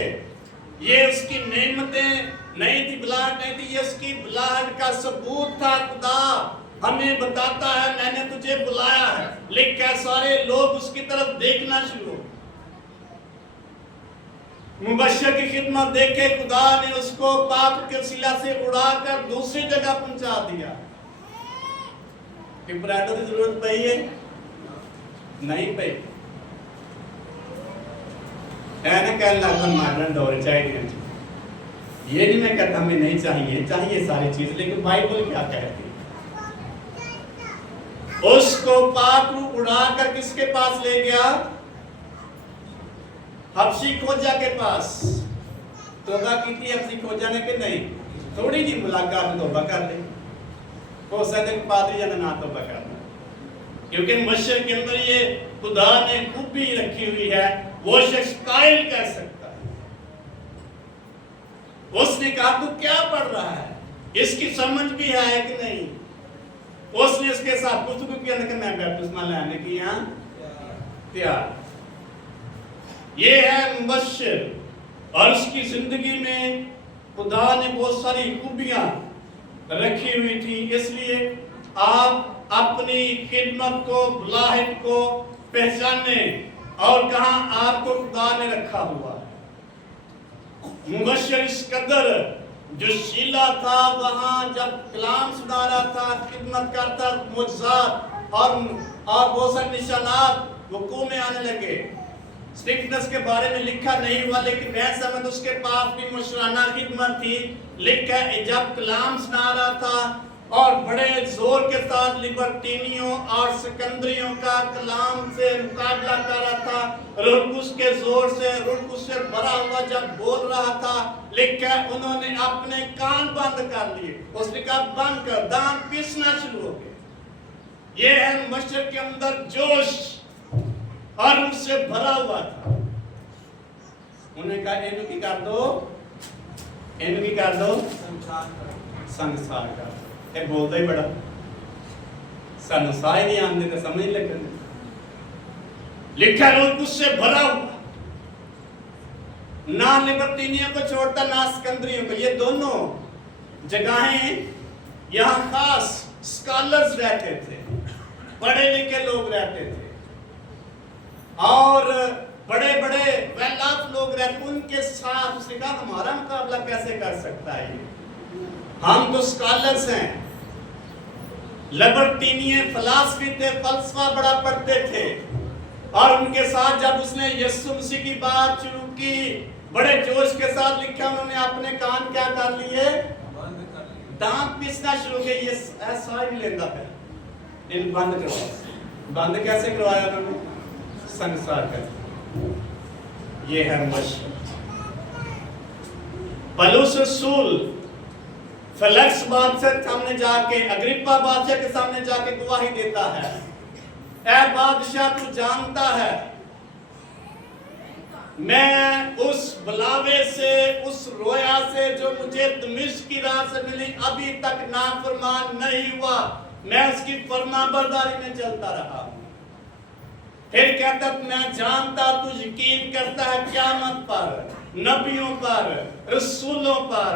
ये उसकी नेमतें नहीं थी, बुलाहट नहीं थी, ये उसकी बुलाहट का सबूत था। खुदा हमें बताता है मैंने तुझे बुलाया है। लेकिन सारे लोग उसकी तरफ देखना शुरू हो। मुबश्शिर की खिदमत देखे खुदा ने उसको पाप के वसीला से उड़ाकर दूसरी जगह पहुंचा दिया। पिपराडो की जरूरत पई है? नहीं पई। ऐने कहना अपन मॉडर्न दौर चाहिए। ये नहीं मैं कहता हमें नहीं चाहिए, चाहिए सारी चीज, लेकिन बाइबल क्या कहती है? उसको पाक उड़ाकर किसके पास ले गया? हबशी खोजा के पास। तौबा की थी हबशी खोजा ने कि नहीं? थोड़ी जी मुलाकात में तौबा कर ले। हो सकता है पादरी जाने ना तौबा करना, क्योंकि मशर के अंदर ये खुदा ने खूबी रखी हुई है, वो शख्स कायल कर सकता है। उसने कहा तू क्या पढ़ रहा है, इसकी समझ भी है कि नहीं? उसने इसके साथ कुछ किया कि मैं बपतिस्मा लेने की यहाँ तैयार। ये है मुबश्शिर, और उसकी जिंदगी में खुदा ने बहुत सारी खूबियां रखी हुई थी। इसलिए आप अपनी खिदमत को, बुलाहट को पहचाने और कहां आपको खुदा ने रखा हुआ है। मुबश्शिर इस कदर जो शीला था, वहां जब कलाम सुना रहा था, खिदमत करता, मुआजिज़ात और बहुत सारे निशानात वकू में आने लगे। स्टीफनस के बारे में लिखा नहीं हुआ, लेकिन मैं समझ उसके पास भी मुशराना खिदमत थी। लिखा जब कलाम सुना रहा था और बड़े जोर के साथ लिबर्टीनियों और सिकंदरियों का कलाम से मुकाबला कर रहा था, रुलकुस के जोर से, रुलकुस से भरा हुआ जब बोल रहा था, लिखा उन्होंने अपने कान बंद कर लिए। उसने कहा बंद कर, दांत पीसना शुरू हो गए। ये है मस्जिद के अंदर जोश और उससे भरा हुआ था। उन्होंने कहा इन्हें की कर दो, इन्हें की कर दो, संसार का। ये बोलता ही बड़ा, सानू साह नहीं आते तो समझ लगे। लिखा रोल उससे भरा हुआ, ना लिबर्टीनियों को छोड़ता ना सिकंदरियों को। ये दोनों जगहें यहाँ खास स्कॉलर्स रहते थे, पढ़े लिखे लोग रहते थे, और बड़े बड़े वेल ऑफ लोग रहते। उनके साथ उसने कहा हमारा मुकाबला कैसे कर सकता है ये? हम तो स्कॉलर्स हैं, लिबर्टीनियन फिलॉसफी थे, फलसफा बड़ा पढ़ते थे। और उनके साथ जब उसने यीशु मसीह की बात शुरू की, बड़े जोश के साथ लिखा, उन्होंने अपने कान क्या कर लिए? दांत पीसना शुरू किए। ये ऐसा ही लेता है, इन बंद करवाया। बंद कैसे करवाया उन्होंने? संसार का। ये है मशहूर पौलुस रसूल फेलिक्स बादशाह के सामने जाके, अग्रिप्पा बादशाह के सामने जाके गवाही देता है, ऐ बादशाह तू जानता है मैं उस बुलावे से, उस रोया से जो मुझे दमिश्क की राह से मिली, अभी तक नाफरमान नहीं हुआ। मैं उसकी फरमाबरदारी में चलता रहा। फिर कहता मैं जानता तू यकीन करता है क़यामत पर, नबियों पर, रसूलों पर।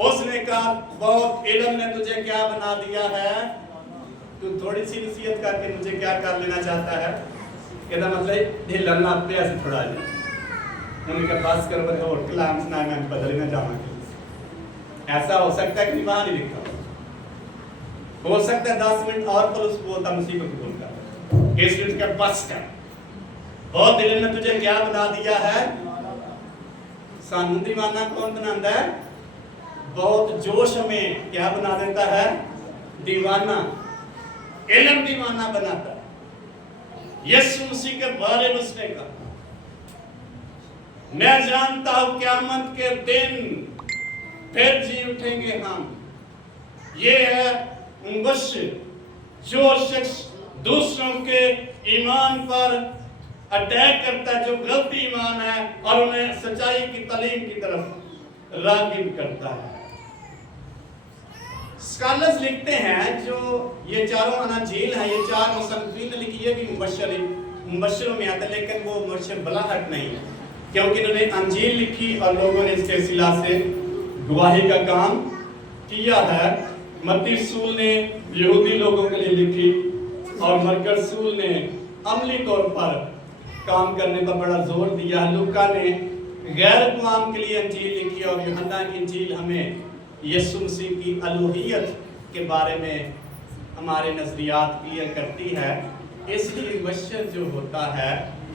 उसने कहा बहुत इल्म ने तुझे क्या बना दिया है, तू थोड़ी सी नसीहत करके मुझे क्या कर लेना चाहता है? कहता मतलब ढिलन लाते ऐसे थोड़ा जी उन्होंने कहा बस करो बस और कलाम सुना मैं बदल में जाऊंगा। ऐसा हो सकता है कि वहां नहीं लिखा, हो सकता है 10 मिनट और पुलिस बोलता मुसीबत बोलता, इसलिए क्या बस कर, बहुत दिल ने तुझे क्या बना दिया है? सानू दीवाना कौन बनाता है? बहुत जोश हमें क्या बना देता है? दीवाना, इल्म दीवाना बनाता है। यीशु मसीह के बारे में उसने कहा मैं जानता हूं क़यामत के दिन फिर जी उठेंगे हम। ये है मुबश्शिर, जो शख्स दूसरों के ईमान पर अटैक करता है, जो गलत ईमान है और उन्हें सच्चाई की तालीम की तरफ राग़िब करता है। स्कॉलर्स लिखते हैं जो ये चारों अनाजील हैं, ये चार मुसन्निफ़ीन ने लिखी, ये भी मुबश्शिरों में आता है, लेकिन वो मुबश्शिर बलागत नहीं है, क्योंकि इन्होंने अंजील लिखी और लोगों ने इसके सिला से गवाही का काम किया है। मत्ती रसूल ने यहूदी लोगों के लिए लिखी और मरकस रसूल ने अमली तौर पर काम करने पर बड़ा जोर दिया। लूका ने गैर अक़वाम के लिए अंजील लिखी और यूहन्ना की अंजील हमें यीशु मसीह की अलूहियत के बारे में हमारे नज़रियात क्लियर करती है। इसलिए मुबश्शिर जो होता है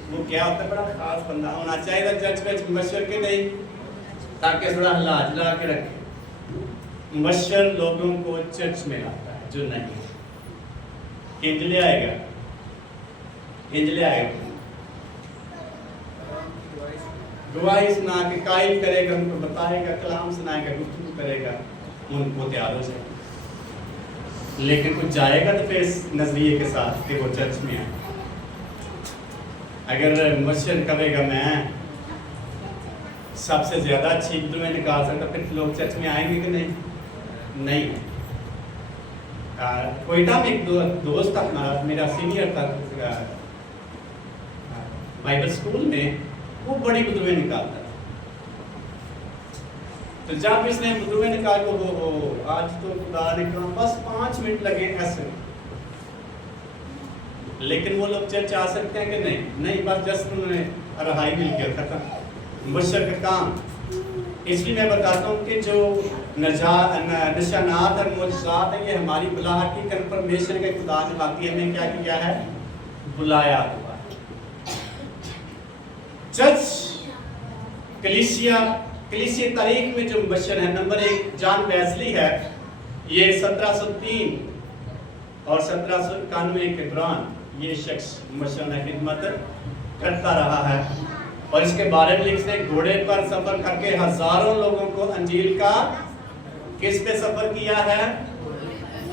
वो क्या होता है, बड़ा खास बंदा होना चाहिए चर्च में मुबश्शिर के नहीं, ताकि थोड़ा हलाज ला के रखे। मुबश्शिर लोगों को चर्च में लाता है, जो नहीं इंज ले आएगा, इंज ले आएगा, गवाही सुना के कायल करेगा, उनको बताएगा, कलाम सुनाएगा, गुफ्तगू करेगा, उनको तैयार हो जाएगा। लेकिन कुछ जाएगा तो फिर इस नजरिए के साथ कि वो चर्च में आए। अगर मुबश्शिर कहेगा मैं सबसे ज्यादा अच्छी इब्दू में निकाल सकता, फिर लोग चर्च में आएंगे कि नहीं? नहीं। कोयटा में एक दोस्त था हमारा, मेरा सीनियर था बाइबल स्कूल में, वो बड़ी बुजुर्गें निकालता था। तो जब इसने बुजुर्गें निकाल को वो आज तो खुदा ने कहा बस 5 मिनट लगे ऐसे, लेकिन वो लोग चर्च आ सकते हैं कि नहीं? नहीं, बस जस्ट उन्होंने रहाई मिल गया, खत्म मुबश्शिर का काम। इसलिए मैं बताता हूँ कि जो निशानात और मोजज़ात है, ये हमारी बुलाहट की कन्फर्मेशन के खुदा ने बाकी हमें क्या किया है, बुलाया हुआ है। चर्च कलीसिया तारीख में जो मुबश्शिर है, नंबर 1 जॉन वेस्ली है। ये 1703 और 1791 के दौरान ये शख्स मुबश्शिर में खिदमत करता रहा है और इसके बारे में लिखते हैं, घोड़े पर सफर करके हजारों लोगों को अंजील का किस पे सफर किया है?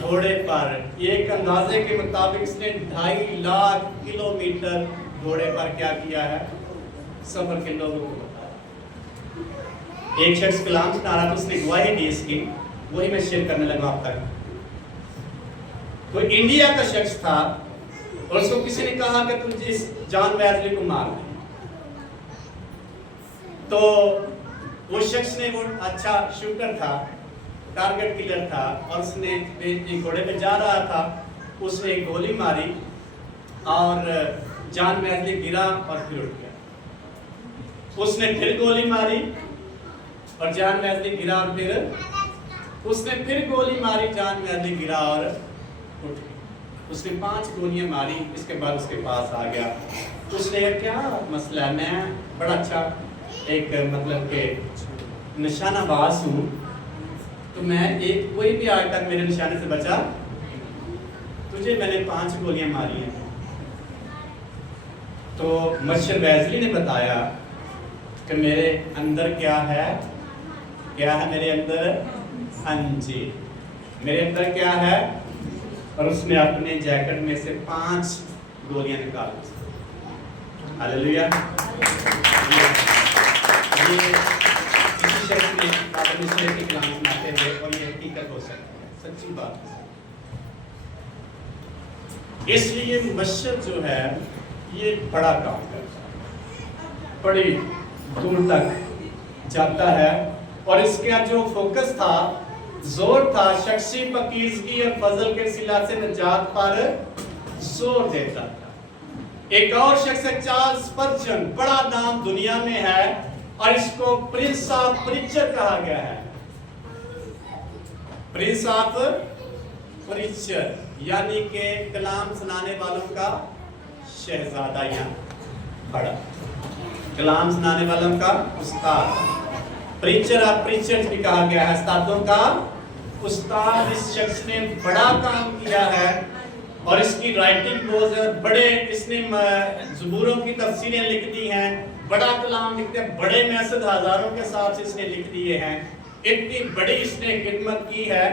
घोड़े पर। एक अंदाजे के मुताबिक इसने 2.5 लाख किलोमीटर घोड़े पर क्या किया है? सफर के लोगों को बताया। एक शख्स कलाम सुना रहा था, उसने गवाही दी इसकी, वही मैं शेयर करने लगा आप तक। कोई इंडिया का शख्स था और उसको किसी ने कहा कि तुम जिस जॉन वेस्ली को मार दे, तो वो शख्स ने, वो अच्छा शूटर था, टारगेट किलर था, और उसने एक घोड़े पे जा रहा था, उसने एक गोली मारी और जॉन वेस्ली गिरा और फिर उठ गया। उसने फिर गोली मारी और जॉन वेस्ली गिरा और फिर उसने फिर गोली मारी, जॉन वेस्ली गिरा और उठ गया। उसने 5 गोलियां मारी, इसके बाद उसके पास आ गया। उसने क्या मसला है, मैं बड़ा अच्छा एक मतलब के निशानाबाज हूँ, तो मैं एक कोई भी आज तक मेरे निशाने से बचा, तुझे मैंने 5 गोलियां मारी हैं। तो मुबश्शिर वेस्ली ने बताया कि मेरे अंदर क्या है मेरे अंदर अंजील, मेरे अंदर क्या है, और उसने अपने जैकेट में से 5 गोलियां निकाल दी। हालेलुया। ये किसी शख्स ने परमेश्वर की कलाम सुनाते हुए, और ये हकीकत हो सकती है, सच्ची बात है। इसलिए मुबश्शिर जो है ये बड़ा काम करता है, बड़ी दूर तक जाता है, और इसका जो फोकस था, जोर था, शख्सी पकीज़गी और फजल के सिला से निजात पर जोर देता था। एक और शख्स है चार्ल्स स्पर्जन, बड़ा नाम दुनिया में है और इसको प्रिंस ऑफ प्रीचर कहा गया है। प्रिंस ऑफ प्रीचर यानी कि कलाम सुनाने वालों का शहजादा, या बड़ा कलाम सुनाने वालों का उस्ताद। प्रीचर ऑफ प्रीचर्स भी कहा गया है, उस्तादों का उस्ताद। इस शख्स ने बड़ा काम किया है और इसकी राइटिंग बहुत बड़े, इसने ज़बूरों की तफसीरें लिख दी हैं, बड़ा कलाम लिखते हैं, बड़े मैसेज हजारों के साथ से इसने लिख दिए हैं, इतनी बड़ी इसने खिदमत की है।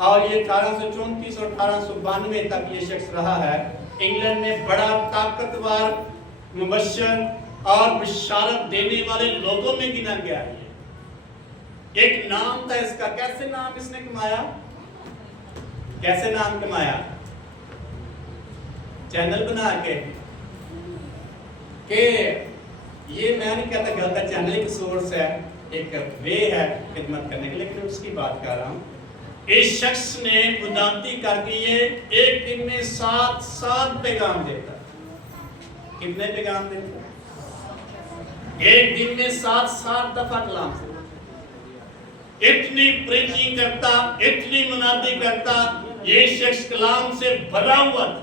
और ये 1834 और 1892 तक ये शख्स रहा है। इंग्लैंड में बड़ा ताकतवर मुबश्शिर और बिशारत देने वाले लोगों में गिना गया है। एक नाम था इसका, कैसे नाम इसने कमाया, कैसे नाम कमाया? चैनल बना के ये मैं नहीं कहता गलत है, चैनल एक सोर्स है, एक वे है खिदमत करने के, लेकिन उसकी बात कर रहा हूं। इस शख्स ने खुदावंदी करके ये एक दिन में 7 पैगाम देता। कितने पैगाम देता? एक दिन में 7 दफा कलाम से इतनी प्रीचिंग करता, इतनी मुनादी करता, ये शख्स कलाम से भरा हुआ था।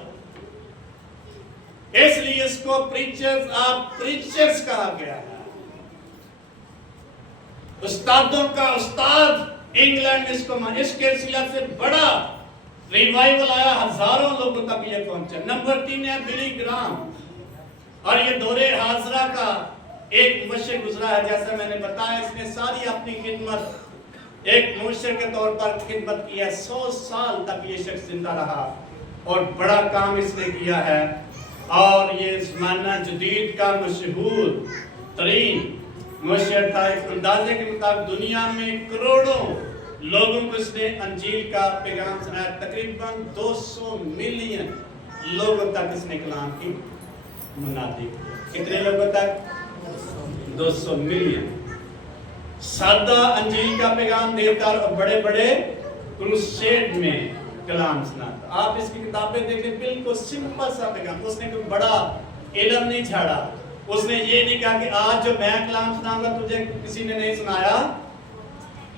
इसलिए इसको प्रीचर्स ऑफ प्रीचर्स कहा गया है। उस्तादों का उस्ताद इंग्लैंड इसको इसके सिलसिले से बड़ा रिवाइवल आया, हजारों लोगों तक ये पहुंचा। नंबर 3 है बिली ग्राम, और ये दौरे हाजरा का एक मुबश्शिर गुजरा है। जैसा मैंने बताया, इसने सारी अपनी खिदमत एक मुबश्शिर के तौर पर खिदमत की है। 100 साल तक ये शख्स जिंदा रहा और बड़ा काम इसने किया है। और ये ज़माना जदीद का मशहूर तरीन मुबश्शिर था। एक अंदाजे के मुताबिक दुनिया में करोड़ों लोगों को इसने अंजील का पैगाम सुनाया। तकरीबन 200 मिलियन लोगों तक इसने कलाम की मुनादी की। कितने लोगों तक? 200 मिलियन। सादा अंजील का पैगाम देता और बड़े बड़े क्रूसेड में कलाम सुनाता। आप इसकी किताबें देखें, बिल्कुल सिंपल सा पैगाम। उसने कोई बड़ा इल्म नहीं झाड़ा। उसने ये नहीं कहा कि आज जो मैं कलाम सुनाऊंगा तुझे किसी ने नहीं सुनाया।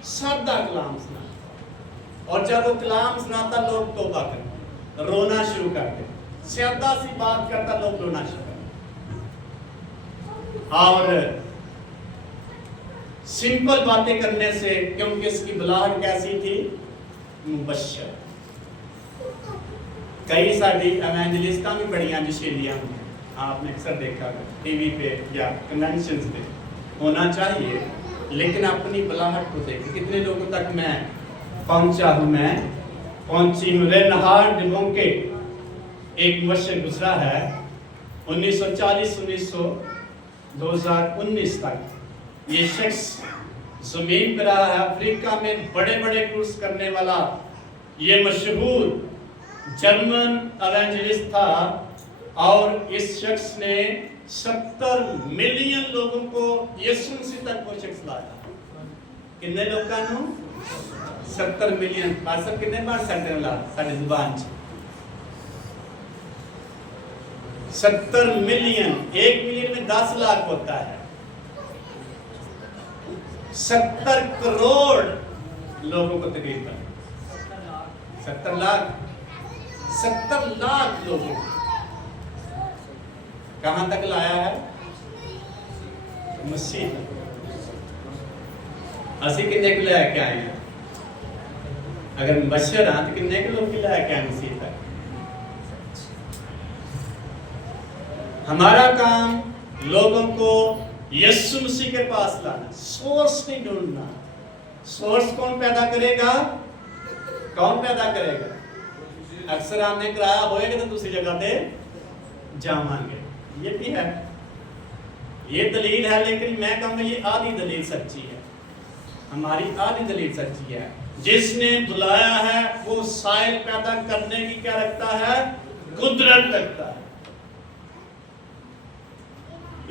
सादा कलाम सुनाता, और जब वो कलाम सुनाता लोग तौबा करते, रोना शुरू करते। सादा सी बात करता, लोग रोना शुरू करते। और सिंपल बातें करने से, क्योंकि इसकी बुलाहट कैसी थी? मुबश्शिर। कई सारी एवेंजलिस्टां भी बड़ियां जशीलियां हैं, आपने अक्सर देखा टीवी पे या कन्वेंशंस पे। होना चाहिए, लेकिन अपनी बुलाहट को देखें। कितने लोगों तक मैं पहुंचा हूं? मैं पहुंची हूं। रेनहार्ड डिबोंके एक मुबश्शिर गुजरा है 1940 2019 तक। ये शख्स जमीन पर रहा है। अफ्रीका में बड़े बड़े क्रूज करने वाला ये मशहूर जर्मन एवेंजलिस्ट था। और इस शख्स ने 70 मिलियन लोगों को यीशु मसीह तक वो शख्स लाया। कितने लोग का नाम? 70 मिलियन। पासर कितने बार सकते हैं सारी जुबान? 70 मिलियन। 1 मिलियन में 10 लाख होता है। 70 करोड़ लोगों को तकरीबन 70 लाख लोगों को कहां तक लाया है? मसीह तक। असी कितने को लाया क्या है? अगर मुबश्शिर हैं तो कितने के लोग को लाया क्या मसीह तक? हमारा काम लोगों को यीशु मसीह के पास लाना, सोर्स नहीं ढूंढना। सोर्स कौन पैदा करेगा? कौन पैदा करेगा? अक्सर हमने कराया होएगा तो दूसरी जगह पे जावांगे। ये भी है, ये दलील है, लेकिन मैं कहूँगा ये आधी दलील सच्ची है। हमारी आधी दलील सच्ची है। जिसने बुलाया है वो साइल पैदा करने की क्या रखता है? कुदरत रखता है।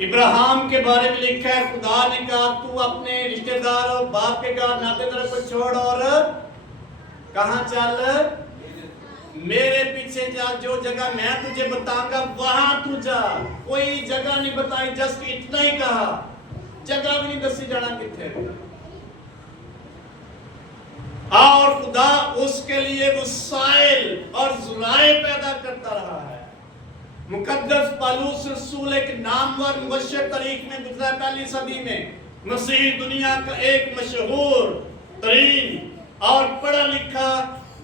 इब्राहिम के बारे में लिखा है, खुदा ने कहा तू अपने रिश्तेदार और बाप के घर नाते तरफ को छोड़ और कहां चल? मेरे पीछे जा, जो जगह मैं तुझे बताऊंगा वहां तू जा। कोई जगह नहीं बताई, जस्ट इतना ही कहा, जगह भी नहीं दसी जाना किथे। और खुदा उसके लिए वसाइल और जुराए पैदा करता रहा है। मुकद्दस पौलुस रसूल एक नामवर मुबश्शिर तारीख में गुजरा 1वीं सदी में। मसीह दुनिया का एक मशहूर तरीन और पढ़ा लिखा,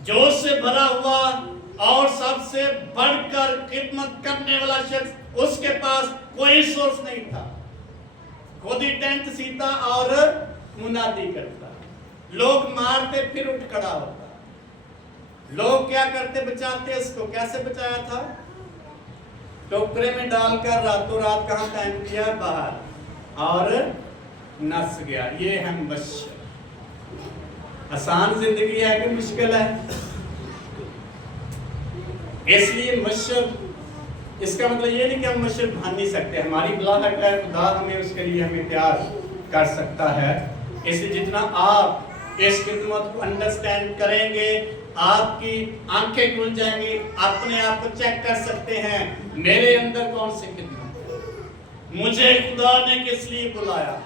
जोश से भरा हुआ और सबसे बढ़कर खिदमत करने वाला शख्स। उसके पास कोई सोर्स नहीं था। खुद ही टेंट सीता और मुनादी करता, लोग मारते फिर उठ खड़ा होता। लोग क्या करते, बचाते इसको। कैसे बचाया था? टोकरे में डालकर रातों रात कहां फेंक दिया? बाहर, और नस गया। ये है मुबश्शिर। आसान जिंदगी है कि मुश्किल है? इसलिए मुबश्शिर, इसका मतलब ये नहीं कि हम मुबश्शिर बन नहीं सकते, हमारी बुलाहट है, खुदा हमें उसके लिए हमें तैयार कर सकता है। इसलिए जितना आप इस खिदमत को अंडरस्टैंड करेंगे, आपकी आंखें खुल जाएंगी, अपने आप को चेक कर सकते हैं मेरे अंदर कौन सी खिदमत है, मुझे खुदा ने किस लिए बुलाया।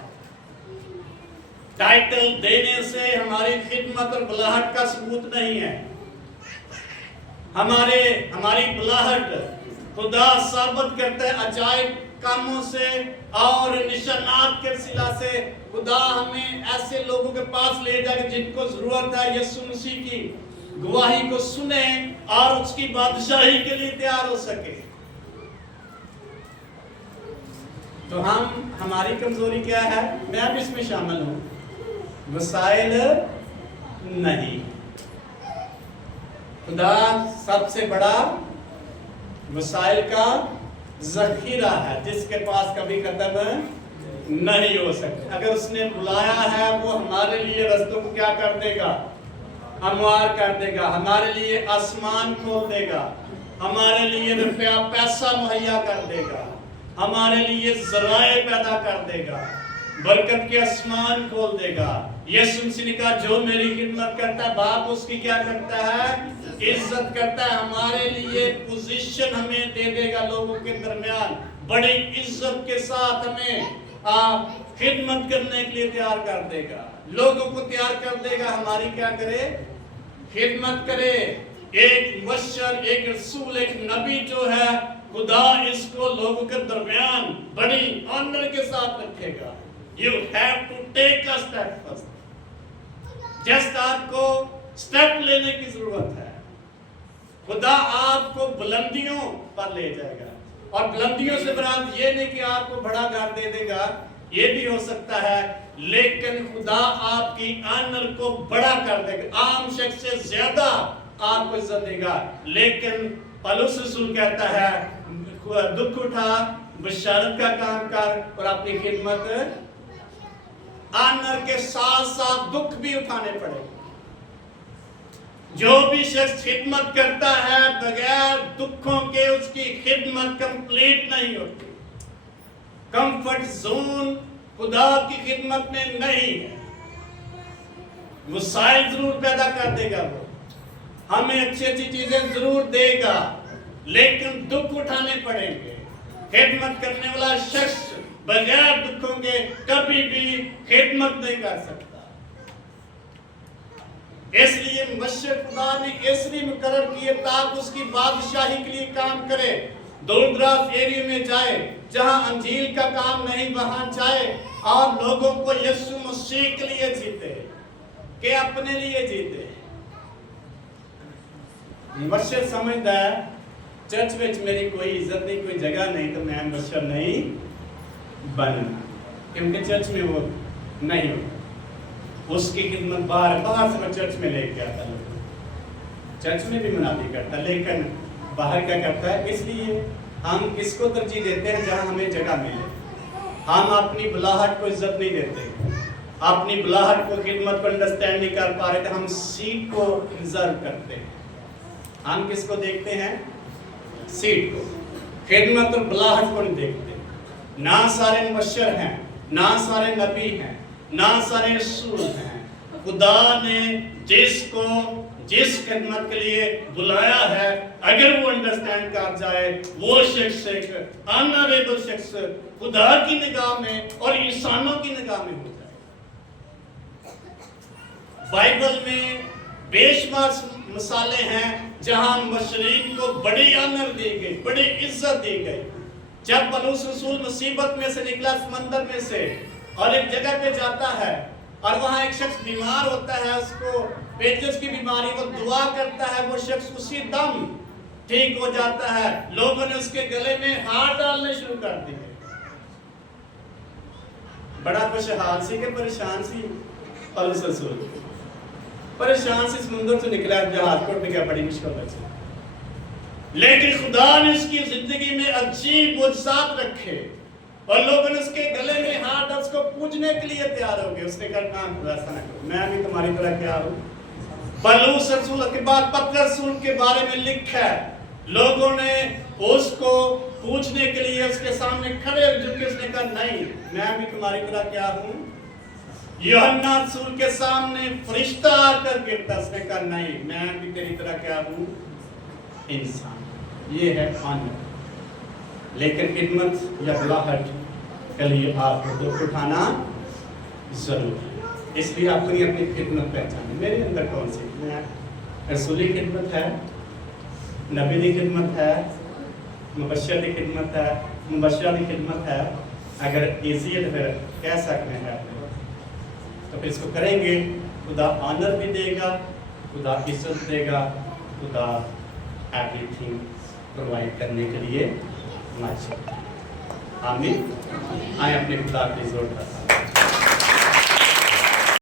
टाइटल देने से हमारी खिदमत और बुलाहट का सबूत नहीं है। हमारी बुलाहट खुदा साबित करता है अजायब कामों से और निशानात के सिला से। खुदा हमें ऐसे लोगों के पास ले जाकर जिनको जरूरत है यीशु मसीह की गवाही को सुने और उसकी बादशाही के लिए तैयार हो सके। तो हमारी कमजोरी क्या है? मैं भी इसमें शामिल हूं। वसाइल नहीं। खुदा सबसे बड़ा वसाइल का जखीरा है जिसके पास कभी खत्म नहीं हो सकते। अगर उसने बुलाया है वो हमारे लिए रास्तों को क्या कर देगा? हमवार कर देगा, हमारे लिए आसमान खोल देगा, हमारे लिए रुपया पैसा मुहैया कर देगा, हमारे लिए ज़राए पैदा कर देगा, बरकत के आसमान खोल देगा। यीशु मसीह ने कहा जो मेरी खिदमत करता है बाप उसकी क्या करता है? इज्जत करता है। हमारे लिए पोजीशन हमें दे देगा, लोगों के दरमियान बड़ी इज्जत के साथ हमें खिदमत करने के लिए तैयार कर देगा, लोगों को तैयार कर देगा। हमारी क्या करे? खिदमत करे। एक मुबश्शिर, एक रसूल, एक नबी जो है खुदा इसको लोगों के दरमियान बड़ी ऑनर के साथ रखेगा। You have to take a step first. Just आपको स्टेप लेने की जरूरत है। खुदा आपको बुलंदियों पर ले जाएगा, और बुलंदियों से मुराद ये नहीं कि आपको बड़ा घर दे देगा, ये भी हो सकता है, लेकिन खुदा आपकी आनर को बड़ा कर देगा, आम शख्स से ज्यादा आपको इज्जत देगा। लेकिन पौलुस रसूल कहता है दुख उठा, बशारत का काम कर और अपनी खिदमत आनर के साथ साथ दुख भी उठाने पड़े। जो भी शख्स खिदमत करता है बगैर दुखों के उसकी खिदमत कंप्लीट नहीं होती। कंफर्ट जोन खुदा की खिदमत में नहीं है। वसाइल जरूर पैदा कर देगा, वो हमें अच्छी अच्छी चीजें जरूर देगा, लेकिन दुख उठाने पड़ेंगे। खिदमत करने वाला शख्स बगैर दुखों के कभी भी खिदमत नहीं कर सकता। इसलिए मुबश्शिर खुदा ने इसलिए मुकर्रर किए ताकि उसकी बादशाही के लिए काम करे, दूर दराज एरिया में जाए जहां अंजील का काम नहीं वहां जाए और लोगों को यीशु मसीह के लिए जीते कि अपने लिए जीते। मुबश्शिर समझदा है चर्च में मेरी कोई इज्जत नहीं, कोई जगह नहीं, तो मैं मुबश्शिर नहीं बनना, क्योंकि चर्च में वो नहीं होता। उसकी खिदमत बाहर से मैं चर्च में लेके आता हूँ, चर्च में भी मुनादी करता, लेकिन बाहर क्या करता है। इसलिए हम किसको तरजीह देते हैं? जहाँ हमें जगह मिले। हम अपनी बुलाहट को इज्जत नहीं देते, अपनी बुलाहट को खिदमत को अंडरस्टैंड नहीं कर पा रहे थे, हम सीट को रिजर्व करते हैं। हम किसको देखते हैं? सीट को। खिदमत और बुलाहट को नहीं देखते। ना सारे मुबश्शिर हैं, ना सारे नबी हैं, ना सारे रसूल हैं। खुदा ने जिसको जिस खिदमत के लिए बुलाया है, अगर वो अंडरस्टैंड कर जाए, वो शख्स एक ऑनरेबल शख्स खुदा की निगाह में और इंसानों की निगाह में हो जाए। बाइबल में बेशुमार मिसालें हैं जहां मुबश्शिरीन को बड़ी ऑनर दी गई, बड़ी इज्जत दी गई। जब पौलुस रसूल मुसीबत में से निकला, समंदर में से, और एक जगह पे जाता है और वहां एक शख्स बीमार होता है, उसको पेचस की बीमारी, वो दुआ करता है, वो शख्स उसी दम ठीक हो जाता है। लोगों ने उसके गले में हाथ डालने शुरू कर दिए। बड़ा खुशहाल सी के परेशान सी पौलुस रसूल परेशान सी समुंदर से निकला जहाज टूट गया बड़ी मुश्किल से लेकिन खुदा ने उसकी जिंदगी में अजीब मुआजिज़ात रखे और लोगों ने उसके गले में हाथ डाल उसको पूजने के लिए तैयार हो गए उसने कहा ना खुदा ऐसा ना करो मैं भी तुम्हारी तरह क्या हूँ पौलुस रसूल के बाद पतरस रसूल के बारे में लिखा है लोगों ने उसको पूछने के लिए उसके सामने खड़े झुक के उसने कहा नहीं मैं भी तुम्हारी तरह क्या हूँ यूहन्ना रसूल के सामने फरिश्ता आकर गिरता उसने कहा नहीं मैं भी तेरी तरह क्या हूँ इंसान ये है ऑनर लेकिन खिदमत या बुलाहट के लिए आपको दुख उठाना जरूरी है इसलिए आपको ये अपनी खिदमत पहचाने मेरे अंदर कौन सी रसूली खिदमत है नबी की खिदमत है मुबश्शिर की खिदमत है मुबश्शिर की खिदमत है अगर इजी है तो फिर कह सकते हैं तो फिर इसको करेंगे खुदा ऑनर भी देगा खुदा इज्जत देगा खुदा एवरीथिंग प्रोवाइड करने के लिए हमारे आमीन आए अपने खुदा की जोर